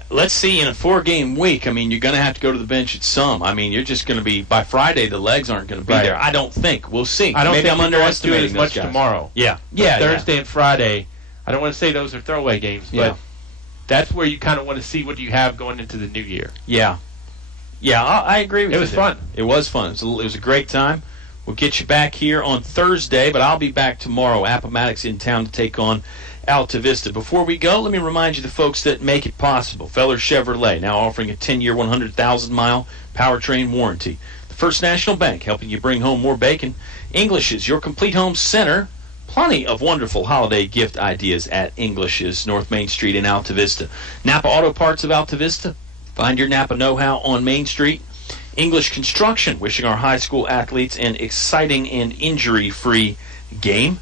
let's see, in a 4-game week, I mean, you're going to have to go to the bench at some. I mean, you're just going to be, by Friday, the legs aren't going to be Right. there. I don't think. We'll see. I don't Maybe think I'm you're going to do it underestimating as those much guys. tomorrow. Yeah. But Yeah. Thursday and Friday, I don't want to say those are throwaway games, but Yeah. that's where you kind of want to see what you have going into the new year. Yeah. Yeah, I agree with you. It was there. fun. It was fun. It was a great time. We'll get you back here on Thursday, but I'll be back tomorrow. Appomattox in town to take on Altavista. Before we go, let me remind you the folks that make it possible. Feller Chevrolet, now offering a 10-year, 100,000-mile powertrain warranty. The First National Bank, helping you bring home more bacon. English's, your complete home center. Plenty of wonderful holiday gift ideas at English's, North Main Street in Altavista. Napa Auto Parts of Altavista. Find your Napa know-how on Main Street. English Construction, wishing our high school athletes an exciting and injury-free game.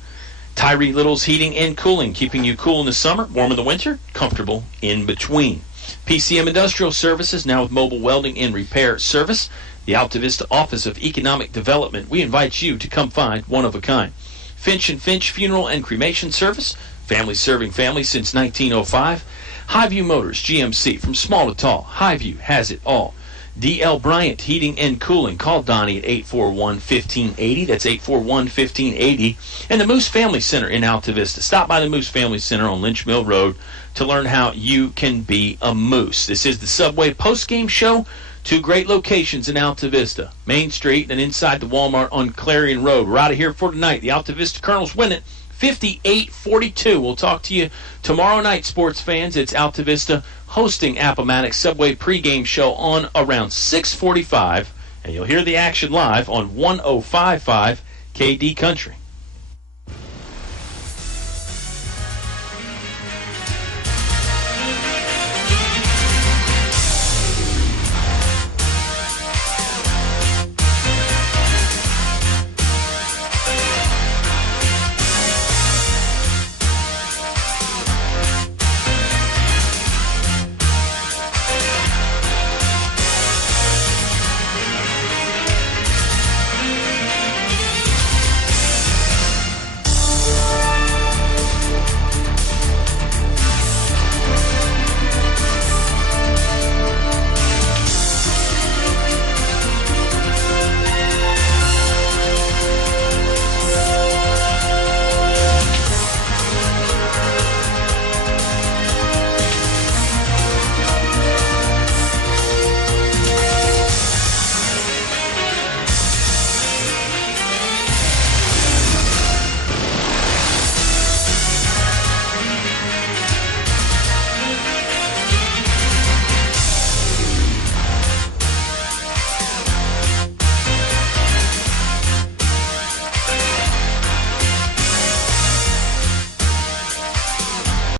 Tyree Little's Heating and Cooling, keeping you cool in the summer, warm in the winter, comfortable in between. PCM Industrial Services, now with mobile welding and repair service. The Altavista Office of Economic Development, we invite you to come find one of a kind. Finch & Finch Funeral and Cremation Service, family serving families since 1905. Highview Motors, GMC, from small to tall, Highview has it all. D.L. Bryant Heating and Cooling. Call Donnie at 841-1580. That's 841-1580. And the Moose Family Center in Altavista. Stop by the Moose Family Center on Lynch Mill Road to learn how you can be a Moose. This is the Subway postgame show. 2 great locations in Altavista. Main Street and inside the Walmart on Clarion Road. We're out of here for tonight. The Altavista Colonels win it 58-42. We'll talk to you tomorrow night, sports fans. It's Altavista hosting Appomattox Subway pregame show on around 6:45, and you'll hear the action live on 105.5 KD Country.